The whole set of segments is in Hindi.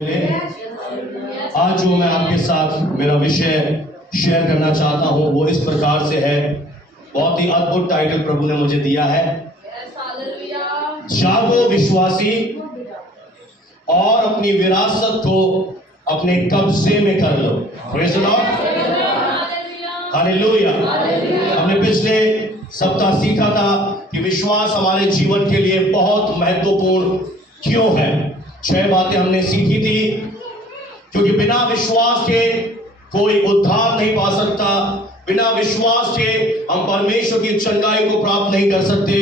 आज जो मैं आपके साथ मेरा विषय शेयर करना चाहता हूं वो इस प्रकार से है। बहुत ही अद्भुत टाइटल प्रभु ने मुझे दिया है, जागो विश्वासी और अपनी विरासत को अपने कब्जे में कर लो। Praise the Lord, hallelujah. हमने पिछले सप्ताह सीखा था कि विश्वास हमारे जीवन के लिए बहुत महत्वपूर्ण क्यों है। 6 बातें हमने सीखी थी, क्योंकि बिना विश्वास के कोई उद्धार नहीं पा सकता। बिना विश्वास के हम परमेश्वर की चंगाई को प्राप्त नहीं कर सकते।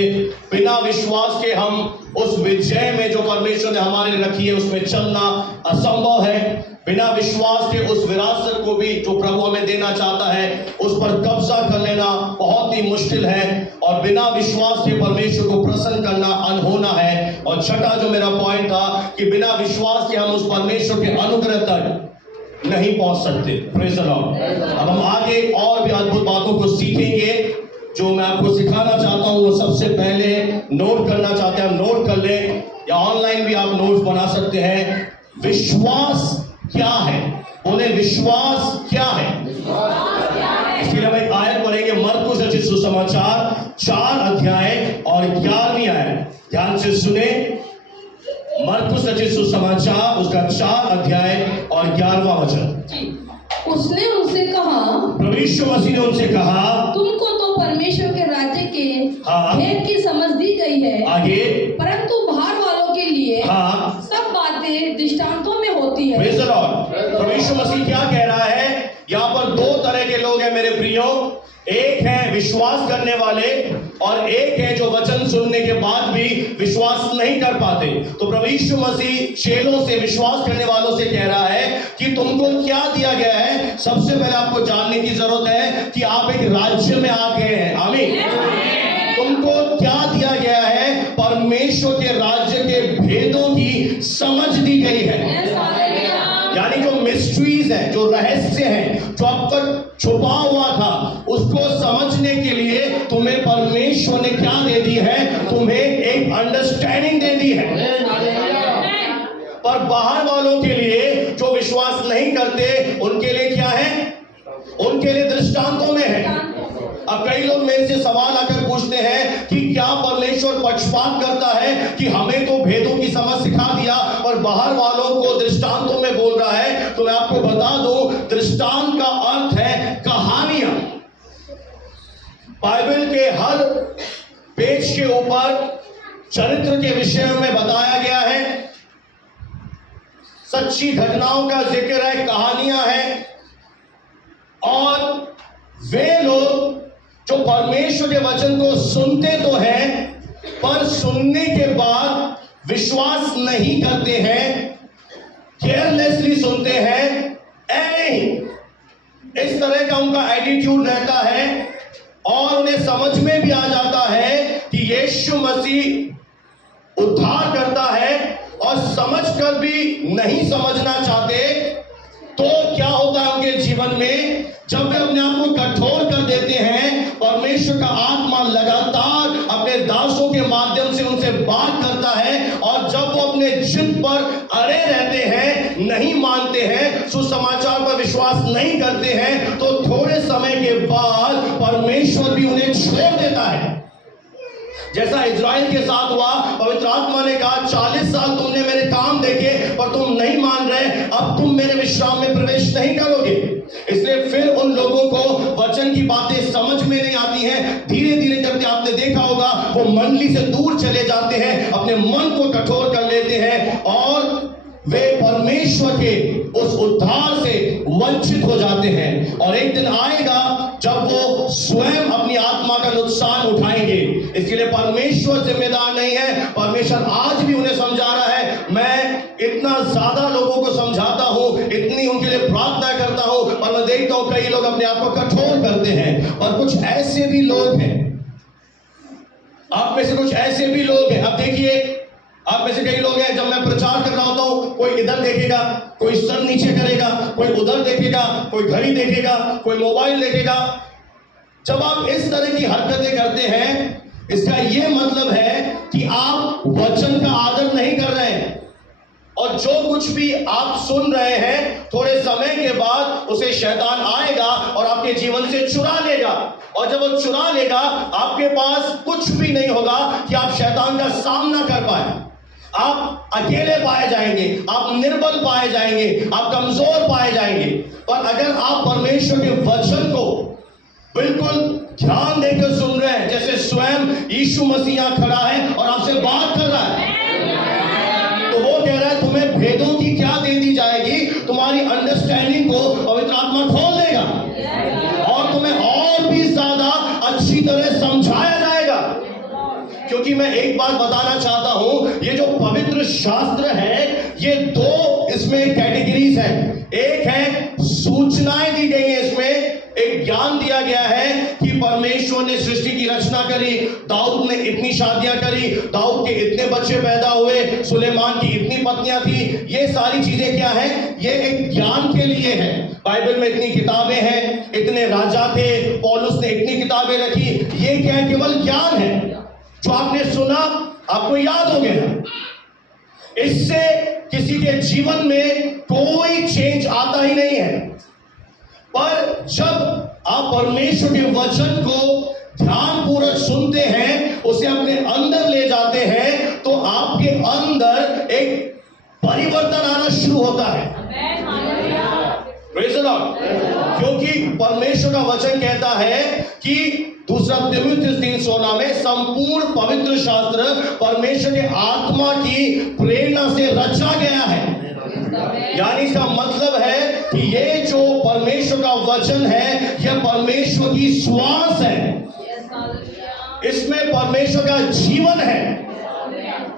बिना विश्वास के हम उस विजय में जो परमेश्वर ने हमारे लिए रखी है उसमें चलना असंभव है। बिना विश्वास के उस विरासत को भी जो प्रभु हमें देना चाहता है उस पर कब्जा कर लेना बहुत ही मुश्किल है। और बिना विश्वास के परमेश्वर को प्रसन्न करना अनहोना है। और छठा जो मेरा पॉइंट था कि बिना विश्वास के हम उस परमेश्वर के अनुग्रह तक नहीं पहुंच सकते। Praise the Lord. अब हम आगे और भी अद्भुत बातों को सीखेंगे। जो मैं आपको सिखाना चाहता हूं वो सबसे पहले नोट करना चाहते हैं, हम नोट कर लें, या ऑनलाइन भी आप नोट्स बना सकते हैं। विश्वास क्या है? बोले, विश्वास क्या है? इसके लिए हम एक आयत पढ़ेंगे, मरकुस रचित सुसमाचार 4 अध्याय और 11वीं आयत। ध्यान से सुने, मरकुस रचित सुसमाचार उसका 4 अध्याय और 11वां वचन। उसने उनसे कहा, प्रभु यीशु मसीह ने उनसे कहा, तुमको तो परमेश्वर के राज्य के भेद की समझ दी गई है, आगे, परंतु बाहर वालों के लिए सब बातें दृष्टांतों में होती है। Praise the Lord. प्रभु यीशु मसीह क्या कह रहा है? यहाँ पर 2 तरह के लोग हैं मेरे प्रियो। एक है विश्वास करने वाले और एक है जो वचन सुनने के बाद भी विश्वास नहीं कर पाते। तो प्रभु यीशु मसीह चेलों से, विश्वास करने वालों से कह रहा है कि तुमको क्या दिया गया है। सबसे पहले आपको जानने की जरूरत है कि आप एक राज्य में आ गए हैं। आमीन। तुमको क्या दिया गया है? परमेश्वर के राज्य के भेदों की समझ दी गई है। यानी जो मिस्ट्रीज है, जो रहस्य हैं, जो अब तक छुपा हुआ था, उसको समझने के लिए तुम्हें परमेश्वर ने क्या दे दी है? तुम्हें एक अंडरस्टैंडिंग दे दी है। पर बाहर वालों के लिए जो विश्वास नहीं करते उनके लिए क्या है? उनके लिए दृष्टांतों में है। अब कई लोग मेरे से सवाल आकर पूछते हैं कि क्या परमेश्वर पक्षपात करता है कि हमें तो भेदों की समझ सिखा दिया और बाहर वालों को दृष्टांतों में बोल रहा है? तो मैं आपको बता दूं, दृष्टांत का अर्थ है कहानियां। बाइबल के हर पेज के ऊपर चरित्र के विषय में बताया गया है, सच्ची घटनाओं का जिक्र है, कहानियां हैं। और वे लोग जो परमेश्वर के वचन को सुनते तो हैं, पर सुनने के बाद विश्वास नहीं करते हैं, केयरलेसली सुनते हैं। इस तरह का उनका एटीट्यूड रहता है और उन्हें समझ में भी आ जाता है कि यीशु मसीह उद्धार करता है और समझकर भी नहीं समझना चाहते। तो क्या होता है उनके जीवन में? जब वे अपने आप को कठोर कर देते हैं, परमेश्वर का आत्मा लगातार अपने दासों के माध्यम से उनसे बात करता है। और जब वो अपने जिद पर अड़े रहते हैं, नहीं मानते हैं, सुसमाचार पर विश्वास नहीं करते हैं, तो थोड़े समय के बाद परमेश्वर भी उन्हें छोड़ देता है। जैसा इज़राइल के साथ हुआ, पवित्र आत्मा ने कहा 40 साल तुमने मेरे काम देखे पर तुम नहीं मान रहे, अब तुम मेरे विश्राम में प्रवेश नहीं करोगे। इसलिए फिर उन लोगों को वचन की बातें समझ में नहीं आती हैं। धीरे धीरे करके आपने देखा होगा वो मंडली से दूर चले जाते हैं, अपने मन को कठोर कर लेते हैं और वे परमेश्वर के उस उद्धार से वंचित हो जाते हैं। और एक दिन आएगा जब वो स्वयं अपनी आत्मा का नुकसान उठाएंगे। इसके लिए परमेश्वर जिम्मेदार नहीं है। परमेश्वर आज भी उन्हें समझा रहा है। मैं इतना ज्यादा लोगों को समझाता हूं, इतनी उनके लिए प्रार्थना करता हूं, और मैं देखता हूं कई लोग अपने आप को कठोर करते हैं। और कुछ ऐसे भी लोग हैं, आप में से कुछ ऐसे भी लोग हैं। अब देखिए, आप में से कई लोग हैं, जब मैं प्रचार कर रहा होता हूं, कोई इधर देखेगा, कोई सर नीचे करेगा, कोई उधर देखेगा, कोई घड़ी देखेगा, कोई मोबाइल देखेगा। जब आप इस तरह की हरकतें करते हैं, इसका यह मतलब है कि आप वचन का आदर नहीं कर रहे हैं और जो कुछ भी आप सुन रहे हैं, थोड़े समय के बाद उसे शैतान आएगा और आपके जीवन से चुरा लेगा। और जब वो चुरा लेगा, आपके पास कुछ भी नहीं होगा कि आप शैतान का सामना कर पाए। आप अकेले पाए जाएंगे, आप निर्बल पाए जाएंगे, आप कमजोर पाए जाएंगे। पर अगर आप परमेश्वर के वचन को बिल्कुल ध्यान देकर सुन रहे हैं, जैसे स्वयं यीशु मसीह खड़ा है और आपसे बात कर रहा है, तो वो कह रहा है तुम्हें भेदों की क्या दे दी जाएगी, तुम्हारी अंडरस्टैंडिंग को पवित्र आत्मा खोल देगा और तुम्हें और भी ज्यादा अच्छी तरह समझाया जाएगा। क्योंकि मैं एक बात बताना चाहता हूं, ये जो पवित्र शास्त्र है, ये दो इसमें कैटेगरीज हैं। एक है सूचनाएं दी गई है, इसमें एक ज्ञान दिया गया है कि परमेश्वर ने सृष्टि की रचना करी, दाऊद ने इतनी शादियां करी, दाऊद के इतने बच्चे पैदा हुए, सुलेमान की इतनी पत्नियां थी। ये सारी चीजें क्या है, ये एक ज्ञान के लिए है। बाइबल में इतनी किताबें हैं, इतने राजा थे, पौलुस ने इतनी किताबें रखी। ये क्या है, केवल ज्ञान है जो आपने सुना, आपको याद हो गया। इससे किसी के जीवन में कोई चेंज आता ही नहीं है। पर जब आप परमेश्वर के वचन को ध्यानपूर्वक सुनते हैं, उसे अपने अंदर ले जाते हैं, तो आपके अंदर एक परिवर्तन आना शुरू होता है। Praise the Lord। क्योंकि परमेश्वर का वचन कहता है कि दूसरा तीमुथियुस 3:16 में संपूर्ण पवित्र शास्त्र परमेश्वर के आत्मा की प्रेरणा से रचा गया है। यानी इसका मतलब है कि ये जो परमेश्वर का वचन है, यह परमेश्वर की श्वास है, इसमें परमेश्वर का जीवन है।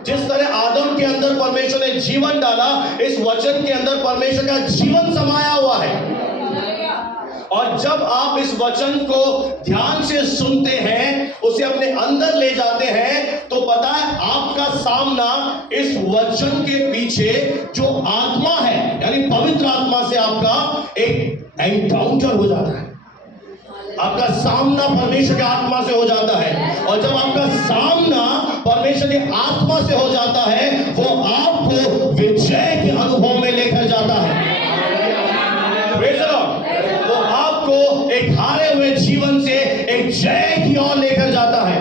जिस तरह आदम के अंदर परमेश्वर ने जीवन डाला, इस वचन के अंदर परमेश्वर का जीवन समाया हुआ है। और जब आप इस वचन को ध्यान से सुनते हैं, उसे अपने अंदर ले जाते हैं, तो पता है आपका सामना इस वचन के पीछे जो आत्मा है, यानी पवित्र आत्मा से आपका एक एनकाउंटर हो जाता है। आपका सामना परमेश्वर के आत्मा से हो जाता है। और जब आपका सामना परमेश्वर के आत्मा से हो जाता है, वो आपको विजय के अनुभव में लेकर जाता है। वो आपको एक हारे हुए जीवन से एक जय की ओर लेकर जाता है।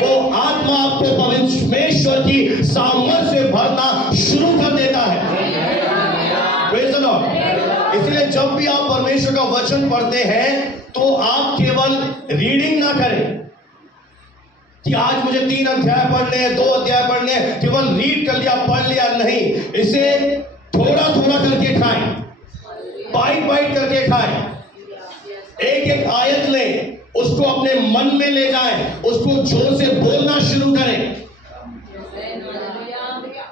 वो आत्मा आपको परमेश्वर की सामर्थ से भरना शुरू कर देता है। इसलिए जब भी आप परमेश्वर का वचन पढ़ते हैं, तो आप केवल रीडिंग ना करें कि आज मुझे 3 अध्याय पढ़ने हैं, 2 अध्याय पढ़ने हैं, केवल रीड कर लिया, पढ़ लिया, नहीं। इसे थोड़ा थोड़ा करके खाएं, बाइट बाइट करके खाएं। एक एक आयत लें, उसको अपने मन में ले जाएं, उसको जोर से बोलना शुरू करें।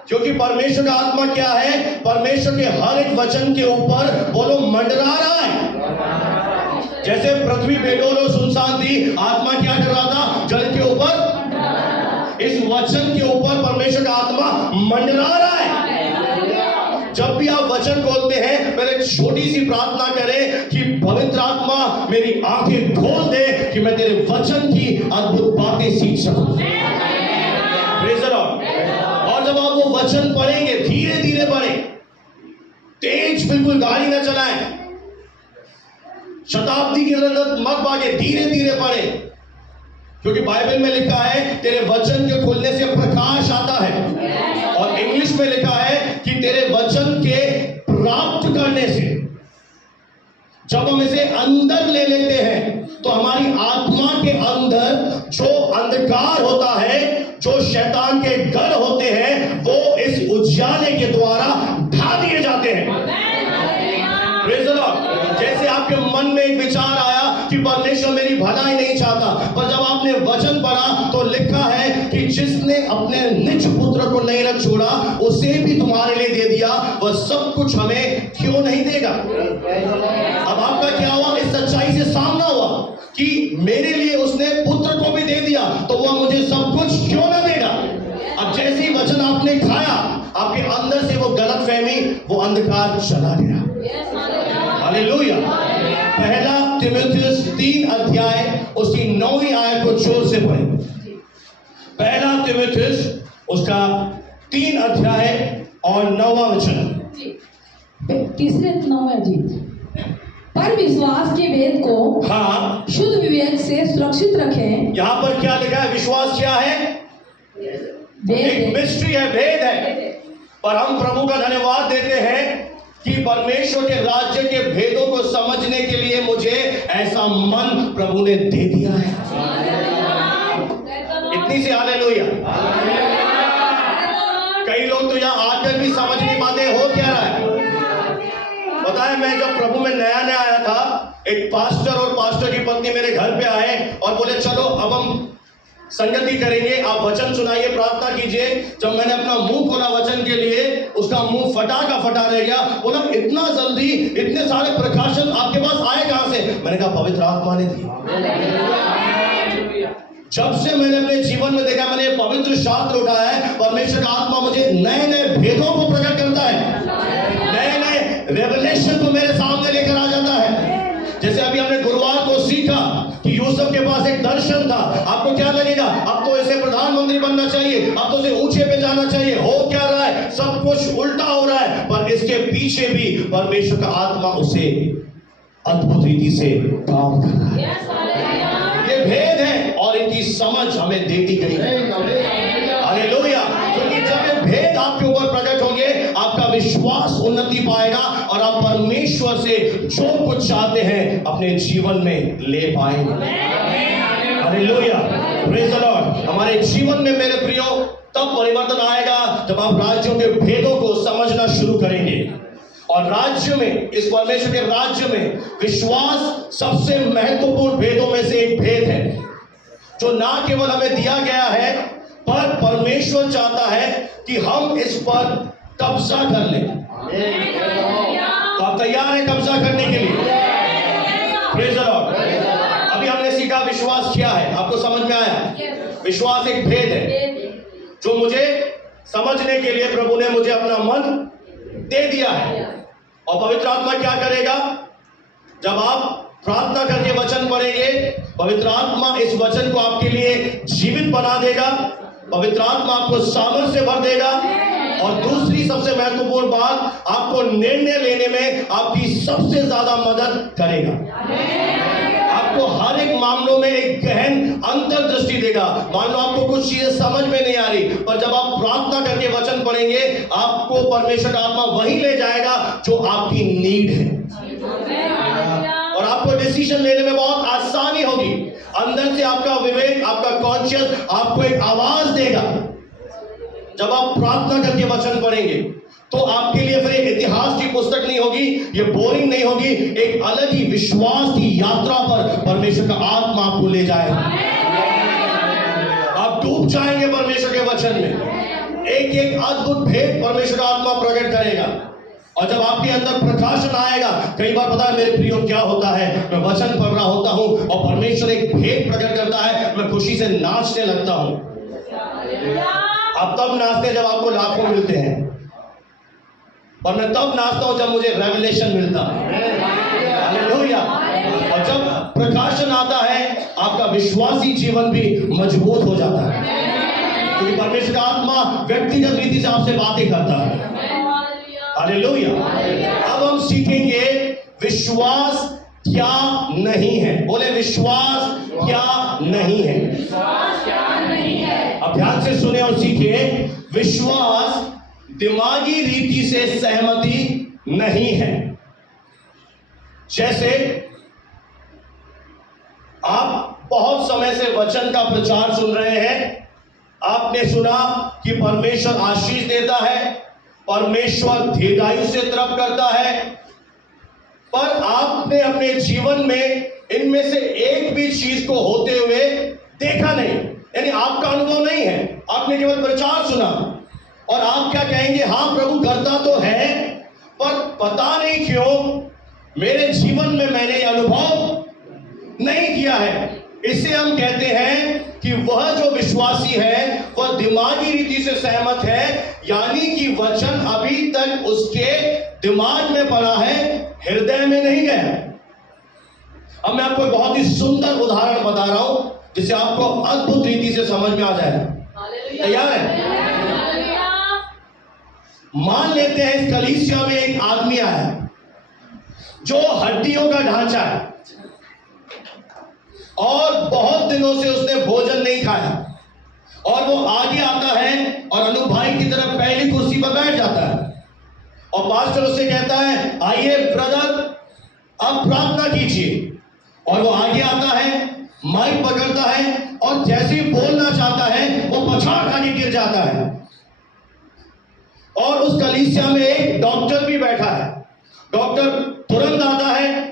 क्योंकि परमेश्वर का आत्मा क्या है, परमेश्वर के हर एक वचन के ऊपर बोलो मंडरा रहा है। जैसे पृथ्वी बेडोल और सुनसान थी, आत्मा क्या कर रहा था, जल के ऊपर, इस वचन के ऊपर परमेश्वर का आत्मा मंडरा रहा है। जब भी आप वचन खोलते हैं, पहले छोटी सी प्रार्थना करें कि पवित्र आत्मा मेरी आंखें खोल दे कि मैं तेरे वचन की अद्भुत बातें सीख सकूं। और जब आप वो वचन पढ़ेंगे, धीरे धीरे पढ़ें, तेज बिल्कुल गाड़ी ना चलाएं, शताब्दी के अंदर मत भागे, धीरे धीरे पढ़ें। क्योंकि बाइबल में लिखा है तेरे वचन के खुलने से प्रकाश आता है, और इंग्लिश में लिखा है कि तेरे वचन के प्राप्त करने से, जब हम इसे अंदर ले लेते हैं, तो हमारी आत्मा के अंदर जो अंधकार होता है, जो शैतान के गढ़ होते हैं, वो इस उजाले के द्वारा ढा दिए जाते हैं। जैसे आपके मन में एक विचार आया कि परमेश्वर मेरी भलाई नहीं चाहता, पर जब आपने वचन पढ़ा तो लिखा है कि जिसने अपने निज पुत्र को नहीं रख छोड़ा, उसे भी तुम्हारे लिए दे दिया, वह सब कुछ हमें क्यों नहीं देगा। अब आपका क्या हुआ, इस सच्चाई से सामना हुआ कि मेरे लिए उसने पुत्र को भी दे दिया, तो वह मुझे सब कुछ क्यों ना देगा। अब जैसे ही वचन आपने खाया, आपके अंदर से वो गलत फहमी, वो अंधकार चला गया। हालेलुया। पहला तीमुथियुस 3 अध्याय उसकी 9वीं आयत को जोर से पढ़ें। पहला तीमुथियुस उसका 3 अध्याय और 9वां वचन। तीसरे 9वें जी, पर विश्वास के वेद को हाँ, शुद्ध विवेक से सुरक्षित रखें। यहां पर क्या लिखा है? विश्वास क्या है? एक मिस्ट्री है, भेद है। पर हम प्रभु का धन्यवाद देते हैं कि परमेश्वर के राज्य के भेदों को समझने के लिए मुझे ऐसा मन प्रभु ने दे दिया है। इतनी सी हालेलुया। कई लोग तो यहां आकर भी समझ नहीं पाते हो क्या रहा है। पता है, मैं जब प्रभु में नया नया आया था, एक पास्टर और पास्टर की पत्नी मेरे घर पे आए और बोले चलो अब हम संगति करेंगे, आप वचन सुनाइए, प्रार्थना कीजिए। जब मैंने अपना मुंह खोला वचन के लिए, उसका मुंह फटा का फटा रह गया। बोला इतना जल्दी इतने सारे प्रकाशन आपके पास आए कहां से? मैंने कहा पवित्र आत्मा ने दी। जब से मैंने अपने जीवन में देखा, मैंने पवित्र शास्त्र उठाया है, परमेश्वर का आत्मा मुझे नए नए भेदों को प्रकट करता है, नए नए रेवलेशन को मेरे सामने लेकर आ जाता है। जैसे अभी हमने गुरुवार को सीखा कि यूसुफ के पास एक दर्शन था। आपको क्या लगेगा? अब तो इसे प्रधानमंत्री बनना चाहिए, अब तो इसे ऊंचे पे जाना चाहिए। हो क्या रहा है? सब कुछ उल्टा हो रहा है, पर इसके पीछे भी परमेश्वर का आत्मा उसे अद्भुत रीति से काम कर रहा है। ये भेद है और इनकी समझ हमें दे दी गई है। हालेलुया। क्योंकि जब ये भेद आपके ऊपर प्रकट होंगे, आपका विश्वास उन्नति पाएगा और आप परमेश्वर से जो कुछ चाहते हैं अपने जीवन में ले पाएंगे। Hallelujah, praise the Lord. हमारे जीवन में मेरे प्रियो तब परिवर्तन आएगा जब आप राज्यों के भेदों को समझना शुरू करेंगे। और राज्य में, इस परमेश्वर के राज्य में विश्वास सबसे महत्वपूर्ण भेदों में से एक भेद है, जो ना केवल हमें दिया गया है, पर परमेश्वर चाहता है कि हम इस पर कब्जा कर लें। तो आप तैयार हैं कब्जा करने के लिए? Praise the Lord. अभी हमने सीखा विश्वास क्या है, आपको समझ में आया? विश्वास एक भेद है जो मुझे समझने के लिए प्रभु ने मुझे अपना मन दे दिया है। और पवित्र आत्मा क्या करेगा? जब आप प्रार्थना करके वचन पढ़ेंगे, पवित्र आत्मा इस वचन को आपके लिए जीवित बना देगा। पवित्र आत्मा आपको सामर्थ्य से भर देगा। और दूसरी सबसे महत्वपूर्ण बात, आपको निर्णय लेने में आपकी सबसे ज्यादा मदद करेगा। आपको हर एक मामलों में एक गहन अंतर्दृष्टि देगा। मान लो आपको कुछ चीजें समझ में नहीं आ रही, पर जब आप प्रार्थना करके वचन पढ़ेंगे, आपको परमेश्वर का आत्मा वही ले जाएगा जो आपकी नीड है। और आपको डिसीजन लेने में बहुत आसानी होगी। अंदर से आपका विवेक, आपका कॉन्शियस आपको एक आवाज देगा। जब आप प्रार्थना करके वचन पढ़ेंगे तो आपके लिए फिर एक इतिहास की पुस्तक नहीं होगी, ये बोरिंग नहीं होगी, एक अलग ही विश्वास की यात्रा पर परमेश्वर का आत्मा आपको ले जाएगा। आप डूब जाएंगे परमेश्वर के वचन में। एक एक अद्भुत भेद परमेश्वर का आत्मा प्रकट करेगा। और जब आपके अंदर प्रकाशन आएगा, कई बार पता है मेरे प्रियो क्या होता है, मैं वचन पढ़ रहा होता हूं और परमेश्वर एक भेद प्रकट करता है, मैं खुशी से नाचने लगता हूं। आप तब नाचते हैं जब आपको लाखों मिलते हैं, और मैं तब नाचता हूं जब मुझे रेवलेशन मिलता है। हालेलुया। और जब प्रकाशन आता है, आपका विश्वासी जीवन भी मजबूत हो जाता है, क्योंकि परमेश्वर का आत्मा व्यक्तिगत रीति से आपसे बातें करता है। हालेलुया। अब हम सीखेंगे विश्वास क्या नहीं है। बोले विश्वास क्या नहीं है। अब ध्यान से सुने और सीखिए। विश्वास दिमागी रीति से सहमति नहीं है। जैसे आप बहुत समय से वचन का प्रचार सुन रहे हैं, आपने सुना कि परमेश्वर आशीष देता है, परमेश्वर दीर्घायु से तृप्त करता है, पर आपने अपने जीवन में इनमें से एक भी चीज को होते हुए देखा नहीं, यानी आपका अनुभव नहीं है। आपने केवल प्रचार सुना और आप क्या कहेंगे, हाँ प्रभु करता तो है, पर पता नहीं क्यों मेरे जीवन में मैंने अनुभव नहीं किया है। इसे हम कहते हैं कि वह जो विश्वासी है वह दिमागी रीति से सहमत है, यानी कि वचन अभी तक उसके दिमाग में पड़ा है, हृदय में नहीं गया। अब मैं आपको बहुत ही सुंदर उदाहरण बता रहा हूं जिससे आपको अद्भुत रीति से समझ में आ जाएगा। तैयार है? मान लेते हैं इस कलीसिया में एक आदमी आया जो हड्डियों का ढांचा है और बहुत दिनों से उसने भोजन नहीं खाया, और वो आगे आता है और अनु भाई की तरफ पहली कुर्सी पर बैठ जाता है और पास्टर उससे कहता है, आइए ब्रदर अब प्रार्थना कीजिए। और वो आगे आता है, माइक पकड़ता है और जैसे ही बोलना चाहता है वो पछाड़ खा के गिर जाता है। और उस कलीसिया में एक डॉक्टर भी बैठा है। डॉक्टर तुरंत आता है,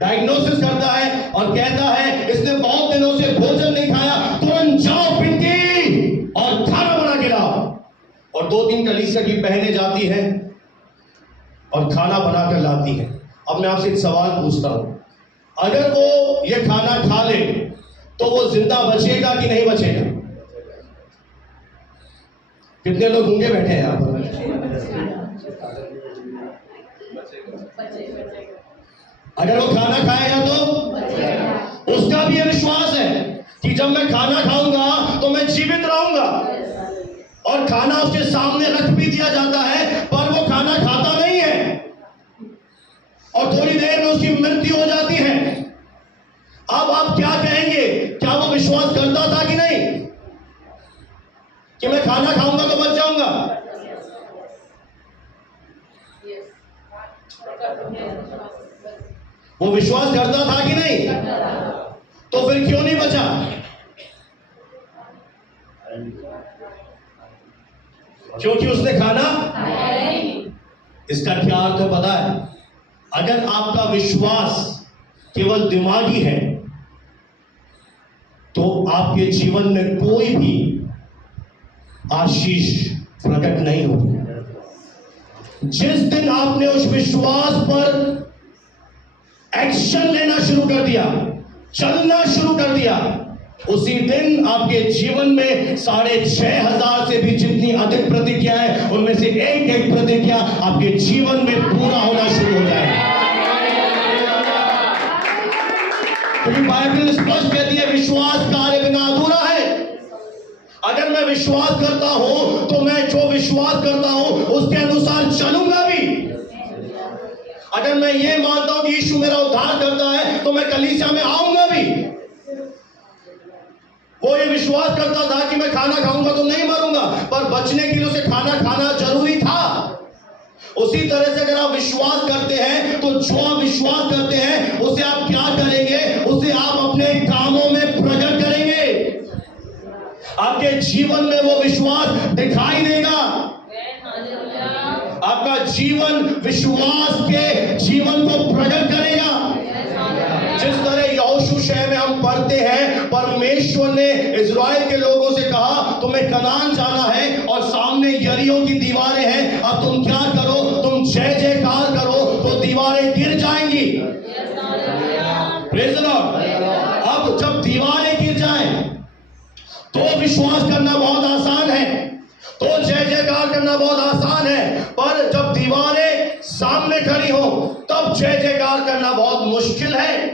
डायग्नोसिस करता है और कहता है इसने बहुत दिनों से भोजन नहीं खाया, तुरंत जाओ पिंकी और खाना बना के लाओ। और 2-3 कलीसिया की बहनें जाती हैं और खाना बनाकर लाती हैं। अब मैं आपसे एक सवाल पूछता हूं, अगर वो ये खाना खा ले तो वो जिंदा बचेगा कि नहीं बचेगा? कितने लोग गूंगे बैठे हैं यहां पर? अगर वो खाना खाएगा तो उसका भी ये विश्वास है कि जब मैं खाना खाऊंगा तो मैं जीवित रहूंगा। और खाना उसके सामने रख भी दिया जाता है पर वो खाना खाता नहीं है और थोड़ी देर में उसकी मृत्यु हो जाती है। अब आप क्या कहेंगे, क्या वो विश्वास करता था कि नहीं कि मैं खाना खाऊंगा तो बच जाऊंगा? वो विश्वास करता था कि नहीं? तो फिर क्यों नहीं बचा? क्योंकि उसने खाना। इसका क्या अर्थ है पता है? अगर आपका विश्वास केवल दिमागी है तो आपके जीवन में कोई भी आशीष प्रकट नहीं होगी। जिस दिन आपने उस विश्वास पर एक्शन लेना शुरू कर दिया, चलना शुरू कर दिया, उसी दिन आपके जीवन में 6,500 से भी जितनी अधिक प्रतिज्ञा है उनमें से एक एक प्रतिज्ञा आपके जीवन में पूरा होना शुरू हो जाएगा। क्योंकि बाइबल स्पष्ट कहती है विश्वास कार्य बिना अधूरा है। अगर मैं विश्वास करता हूं तो मैं जो विश्वास करता हूं उसके अनुसार चलूंगा भी। अगर मैं ये मानता हूं कि यीशु मेरा उद्धार करता है तो मैं कलीसिया में आऊंगा भी। वो ये विश्वास करता था कि मैं खाना खाऊंगा तो नहीं मरूंगा, पर बचने के लिए उसे खाना खाना जरूरी था। उसी तरह से अगर आप विश्वास करते हैं तो जो आप विश्वास करते हैं उसे आप क्या करेंगे? उसे आप अपने कामों में प्रकट करेंगे। आपके जीवन में वो विश्वास दिखाई देगा। आपका जीवन विश्वास के जीवन को प्रकट करेगा। जिस तरह यहोशू शहर में हम पढ़ते हैं, परमेश्वर ने इज़राइल के लोगों से कहा तुम्हें कनान जाना है और सामने यरीहो की दीवारें हैं, अब तुम क्या करो? तुम जय जयकार करो तो दीवारें गिर जाएंगी। Praise the Lord. अब जब दीवारें गिर जाएं तो विश्वास करना बहुत आसान है, तो जय जयकार करना बहुत आसान है, पर जब दीवारें सामने खड़ी हो तब जय जयकार करना बहुत मुश्किल है।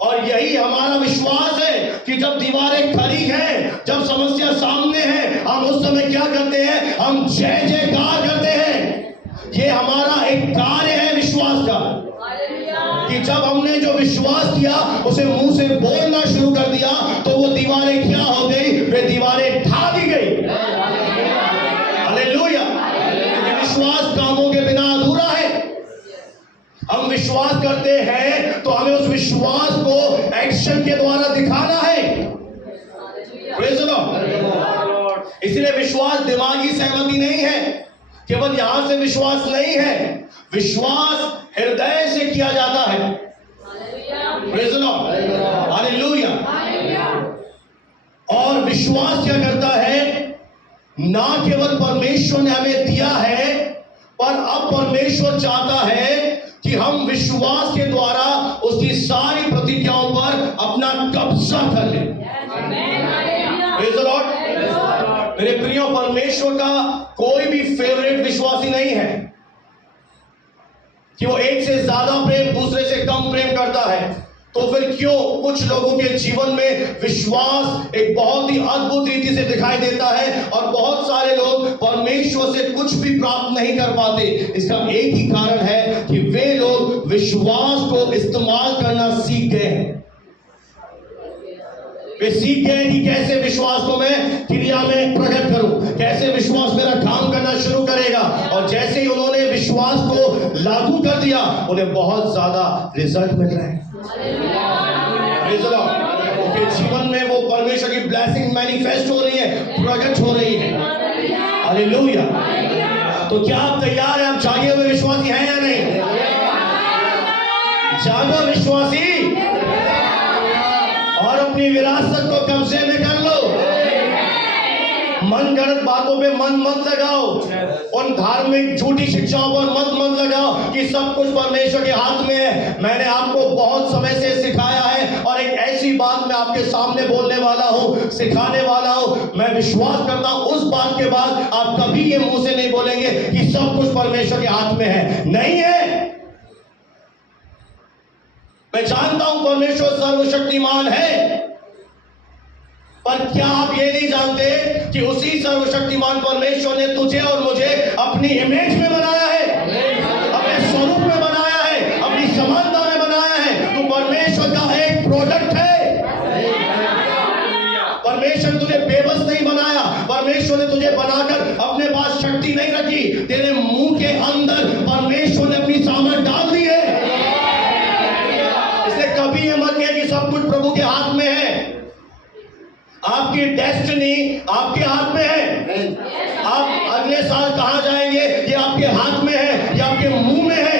और यही हमारा विश्वास है कि जब दीवारें खड़ी हैं, जब समस्या सामने है, हम उस समय क्या करते हैं? हम जय जयकार करते हैं। ये हमारा एक कार्य है विश्वास का, कि जब हमने जो विश्वास किया उसे मुंह से बोलना शुरू कर दिया तो वो दीवारें क्या हो गई? वे दीवारें ढा दी गई। हालेलुया। विश्वास कामों के बिना अधूरा है। हम विश्वास करते हैं तो हमें उस विश्वास को एक्शन के द्वारा दिखाना है। Praise the Lord. इसलिए विश्वास दिमागी सहमति नहीं है, केवल यहां से विश्वास नहीं है, विश्वास हृदय से किया जाता है। Praise the Lord. हालेलुया। और विश्वास क्या करता है? ना केवल परमेश्वर ने हमें दिया है, पर अब परमेश्वर चाहता है कि हम विश्वास के द्वारा उसकी सारी प्रतिज्ञाओं पर अपना कब्जा कर लें। Praise the Lord. मेरे प्रियो, परमेश्वर का कोई भी फेवरेट विश्वासी नहीं है कि वो एक से ज्यादा प्रेम दूसरे से कम प्रेम करता है। तो फिर क्यों कुछ लोगों के जीवन में विश्वास एक बहुत ही अद्भुत रीति से दिखाई देता है और बहुत सारे लोग परमेश्वर से कुछ भी प्राप्त नहीं कर पाते? इसका एक ही कारण है कि वे लोग विश्वास को इस्तेमाल करना सीख गए हैं। वे सीख गए कि कैसे विश्वास को मैं क्रिया में प्रकट करूं, कैसे विश्वास मेरा काम करना शुरू करेगा। और जैसे ही उन्होंने विश्वास को लागू कर दिया, उन्हें बहुत ज्यादा रिजल्ट मिल रहे हैं। उनके जीवन में वो परमेश्वर की ब्लेसिंग मैनिफेस्ट हो रही है, प्रकट हो रही है। हालेलुया। तो क्या आप तैयार हैं? आप जागे हुए विश्वासी हैं या नहीं? जागो विश्वासी और अपनी विरासत को कब्जे में कर लो। मन गलत बातों पे मन मत लगाओ, उन धार्मिक झूठी शिक्षाओं पर मत लगाओ कि सब कुछ परमेश्वर के हाथ में है। मैंने आपको बहुत समय से सिखाया है और एक ऐसी बात मैं आपके सामने बोलने वाला हूं, सिखाने वाला हूं। मैं विश्वास करता हूं उस बात के बाद आप कभी ये मुंह से नहीं बोलेंगे कि सब कुछ परमेश्वर के हाथ में है। नहीं है। मैं जानता हूं परमेश्वर सर्वशक्तिमान है, पर क्या आप ये नहीं जानते कि उसी सर्वशक्तिमान परमेश्वर ने तुझे और मुझे अपनी इमेज में बनाया है, अपने स्वरूप में बनाया है, अपनी समानता में बनाया है। तू परमेश्वर का एक प्रोडक्ट है। परमेश्वर ने तुझे बेबस नहीं बनाया। परमेश्वर ने तुझे बनाकर अपने पास शक्ति नहीं रखी। तेरे मुंह के अंदर परमेश्वर ने अपनी सामर्थ डाल दी है। इसलिए कभी ये मत कहे कि सब कुछ प्रभु के हाथ में है। आपकी डेस्टिनी आपके हाथ में है। आप अगले साल कहां जाएंगे ये आपके हाथ में है, ये आपके मुंह में है।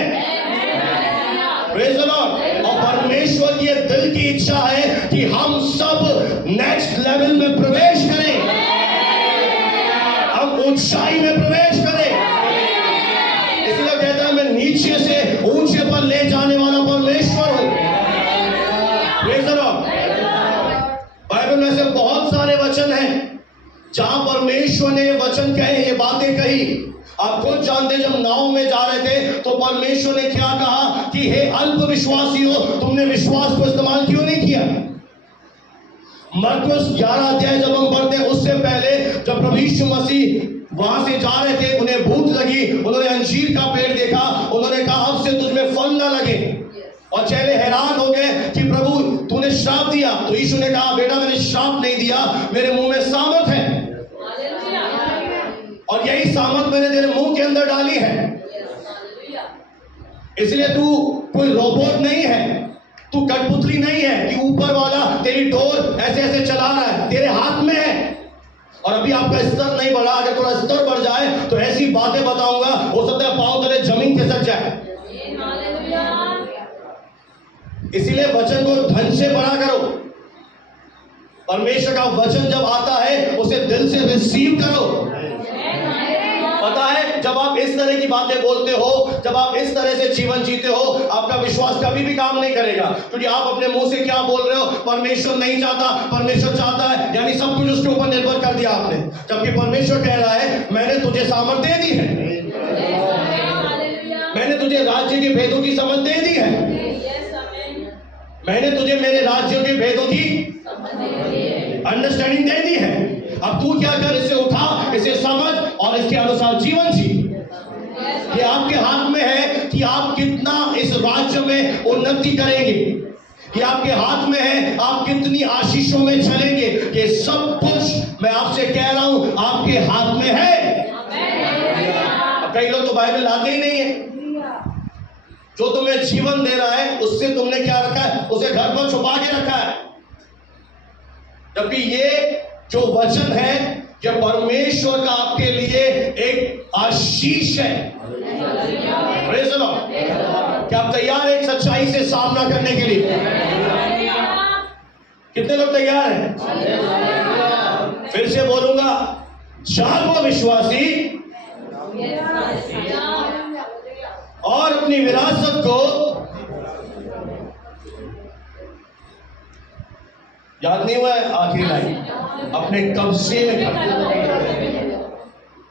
Praise the Lord. और परमेश्वर की दिल की इच्छा है कि हम सब नेक्स्ट लेवल में प्रवेश करें, हम ऊंचाई में प्रवेश करें। इसलिए कहता है मैं नीचे से ऊंचे पर ले जाने वाला परमेश्वर हूं। Praise the Lord. बाइबल में से बहुत सारे वचन हैं जहां परमेश्वर ने वचन कहे, ये बातें कही। आप खुद जानते, जब नाव में जा रहे थे तो परमेश्वर ने क्या कहा कि हे अल्प विश्वासियों, तुमने विश्वास को इस्तेमाल क्यों नहीं किया? मरकुस 11 अध्याय जब हम पढ़ते हैं, उससे पहले जब प्रभु यीशु मसीह वहां से जा रहे थे, उन्हें भूख लगी, उन्होंने अंजीर का पेड़ देखा, उन्होंने कहा अब से तुझमें फल ना लगे। और चेले हैरान हो गए कि प्रभु तूने श्राप दिया। तो यीशु ने कहा बेटा मैंने श्राप नहीं दिया, मेरे मुंह में सामर्थ है और यही सामर्थ मैंने तेरे मुंह के अंदर डाली है। इसलिए तू कोई रोबोट नहीं है, तू कठपुतली नहीं है कि ऊपर वाला तेरी डोर ऐसे ऐसे चला रहा है। तेरे हाथ में है। और अभी आपका स्तर नहीं बढ़ा, अगर थोड़ा स्तर बढ़ जाए तो ऐसी बातें बताऊंगा, हो सकता है पांव तले जमीन खिसक जाए। इसीलिए वचन को धन से बड़ा करो। परमेश्वर का वचन जब आता है उसे दिल से रिसीव करो। पता है जब आप इस तरह की बातें बोलते हो, जब आप इस तरह से जीवन जीते हो, आपका विश्वास कभी भी काम नहीं करेगा, क्योंकि आप अपने मुंह से क्या बोल रहे हो? परमेश्वर नहीं चाहता, परमेश्वर चाहता है, यानी सब कुछ उसके ऊपर निर्भर कर दिया आपने। जबकि परमेश्वर कह रहा है मैंने तुझे सामर्थ दे दी है, मैंने तुझे राज्य के भेदों की समझ दे दी है, मैंने तुझे मेरे राज्यों के भेदों की अंडरस्टैंडिंग दे दी है। अब तू क्या कर, इसे उठा, इसे समझ और इसके अनुसार जीवन जी। ये आपके हाथ में है कि आप कितना इस राज्य में उन्नति करेंगे। ये आपके हाथ में है आप कितनी आशीषों में चलेंगे। ये सब कुछ मैं आपसे कह रहा हूं आपके हाथ में है। कई लोग तो बाइबल लाते ही नहीं है। जो तुम्हें जीवन दे रहा है उससे तुमने क्या रखा है? उसे घर पर छुपा के रखा है। जबकि ये जो वचन है ये परमेश्वर का आपके लिए एक आशीष है। Praise the Lord. क्या आप तैयार हैं एक सच्चाई से सामना करने के लिए? कितने लोग तैयार हैं? फिर से बोलूंगा, जागो विश्वासी और अपनी विरासत को याद नहीं हुआ है आखिरी लाइन, अपने कब्जे में कर।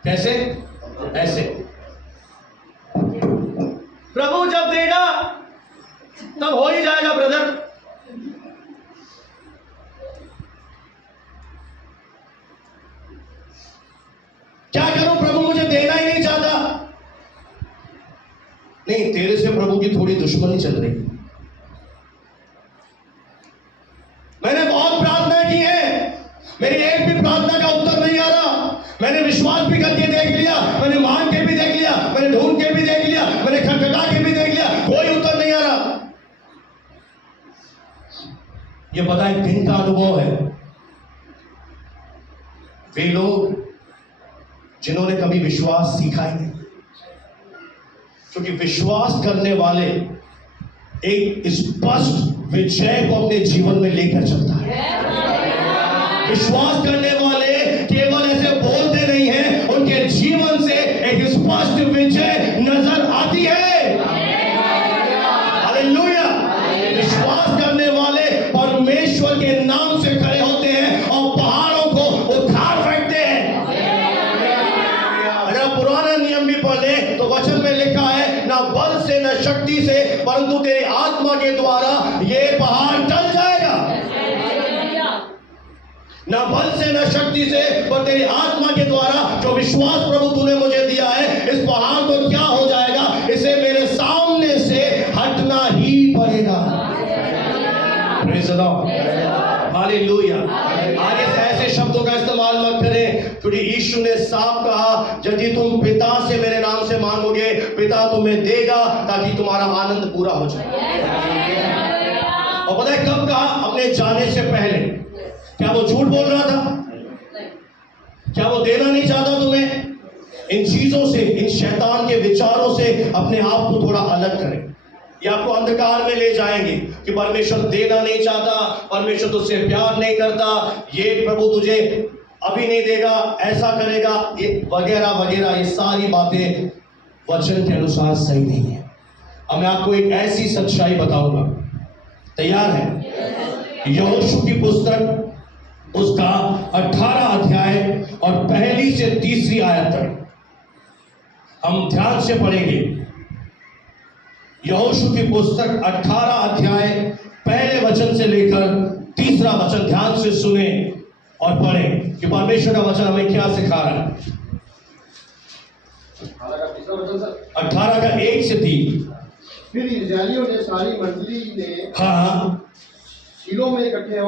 कैसे? ऐसे प्रभु जब देगा तब हो ही जाएगा ब्रदर। नहीं, तेरे से प्रभु की थोड़ी दुश्मनी चल रही। मैंने बहुत प्रार्थना की है, मेरी एक भी प्रार्थना का उत्तर नहीं आ रहा। मैंने विश्वास भी करके देख लिया, मैंने मांग के भी देख लिया, मैंने ढूंढ के भी देख लिया, मैंने खटखटा के भी देख लिया, कोई उत्तर नहीं आ रहा। ये पता एक दिन का अनुभव है। वे लोग जिन्होंने कभी विश्वास सीखा ही नहीं, क्योंकि विश्वास करने वाले एक स्पष्ट विजय को अपने जीवन में लेकर चलता है। विश्वास करने वाले केवल ऐसे बोलते नहीं हैं, उनके जीवन से एक स्पष्ट विजय नजर आती है। हालेलुया। विश्वास करने वाले परमेश्वर के नाम से खड़े होते हैं और पहाड़ों को उखाड़ फेंकते हैं। अगर पुराना नियम भी पढ़ ले तो वचन में लिखा है, ना बल से न शक्ति से, परंतु तेरी आत्मा के द्वारा ये पहाड़ टल जाएगा। ना बल से न शक्ति से, पर तेरी आत्मा के द्वारा। जो विश्वास प्रभु तूने मुझे दिया है, इस पहाड़ को क्या हो जाएगा, इसे मेरे सामने से हटना ही पड़ेगा। Praise the Lord, hallelujah. आगे से ऐसे शब्दों का इस्तेमाल मत करें, क्योंकि यीशु ने साफ कहा, यदि तुम पिता से मेरे नाम से मांगोगे, पिता तुम्हें देगा, ताकि तुम्हारा आनंद पूरा हो जाए। और पता है कब कहा? अपने जाने से पहले। क्या वो झूठ बोल रहा था? क्या वो देना नहीं चाहता तुम्हें? इन चीजों से, इन शैतान के विचारों से अपने आप को थोड़ा अलग करें। ये आपको अंधकार में ले जाएंगे कि परमेश्वर देना नहीं चाहता, परमेश्वर तुझसे प्यार नहीं करता, ये प्रभु तुझे अभी नहीं देगा, ऐसा करेगा, ये वगैरह वगैरह। ये सारी बातें वचन के अनुसार सही नहीं है। अब मैं आपको एक ऐसी सच्चाई बताऊंगा। तैयार है? यहोशू की पुस्तक उसका 18 अध्याय और पहली से तीसरी आयत तक हम ध्यान से पढ़ेंगे। यहोशू की पुस्तक 18 अध्याय पहले वचन से लेकर तीसरा वचन ध्यान से सुने और पढ़ें कि परमेश्वर का वचन हमें क्या सिखा रहा है। 18 का 1 से 3। फिर इस्राएलियों ने, सारी मंडली ने हाँ, शीलो में इकट्ठे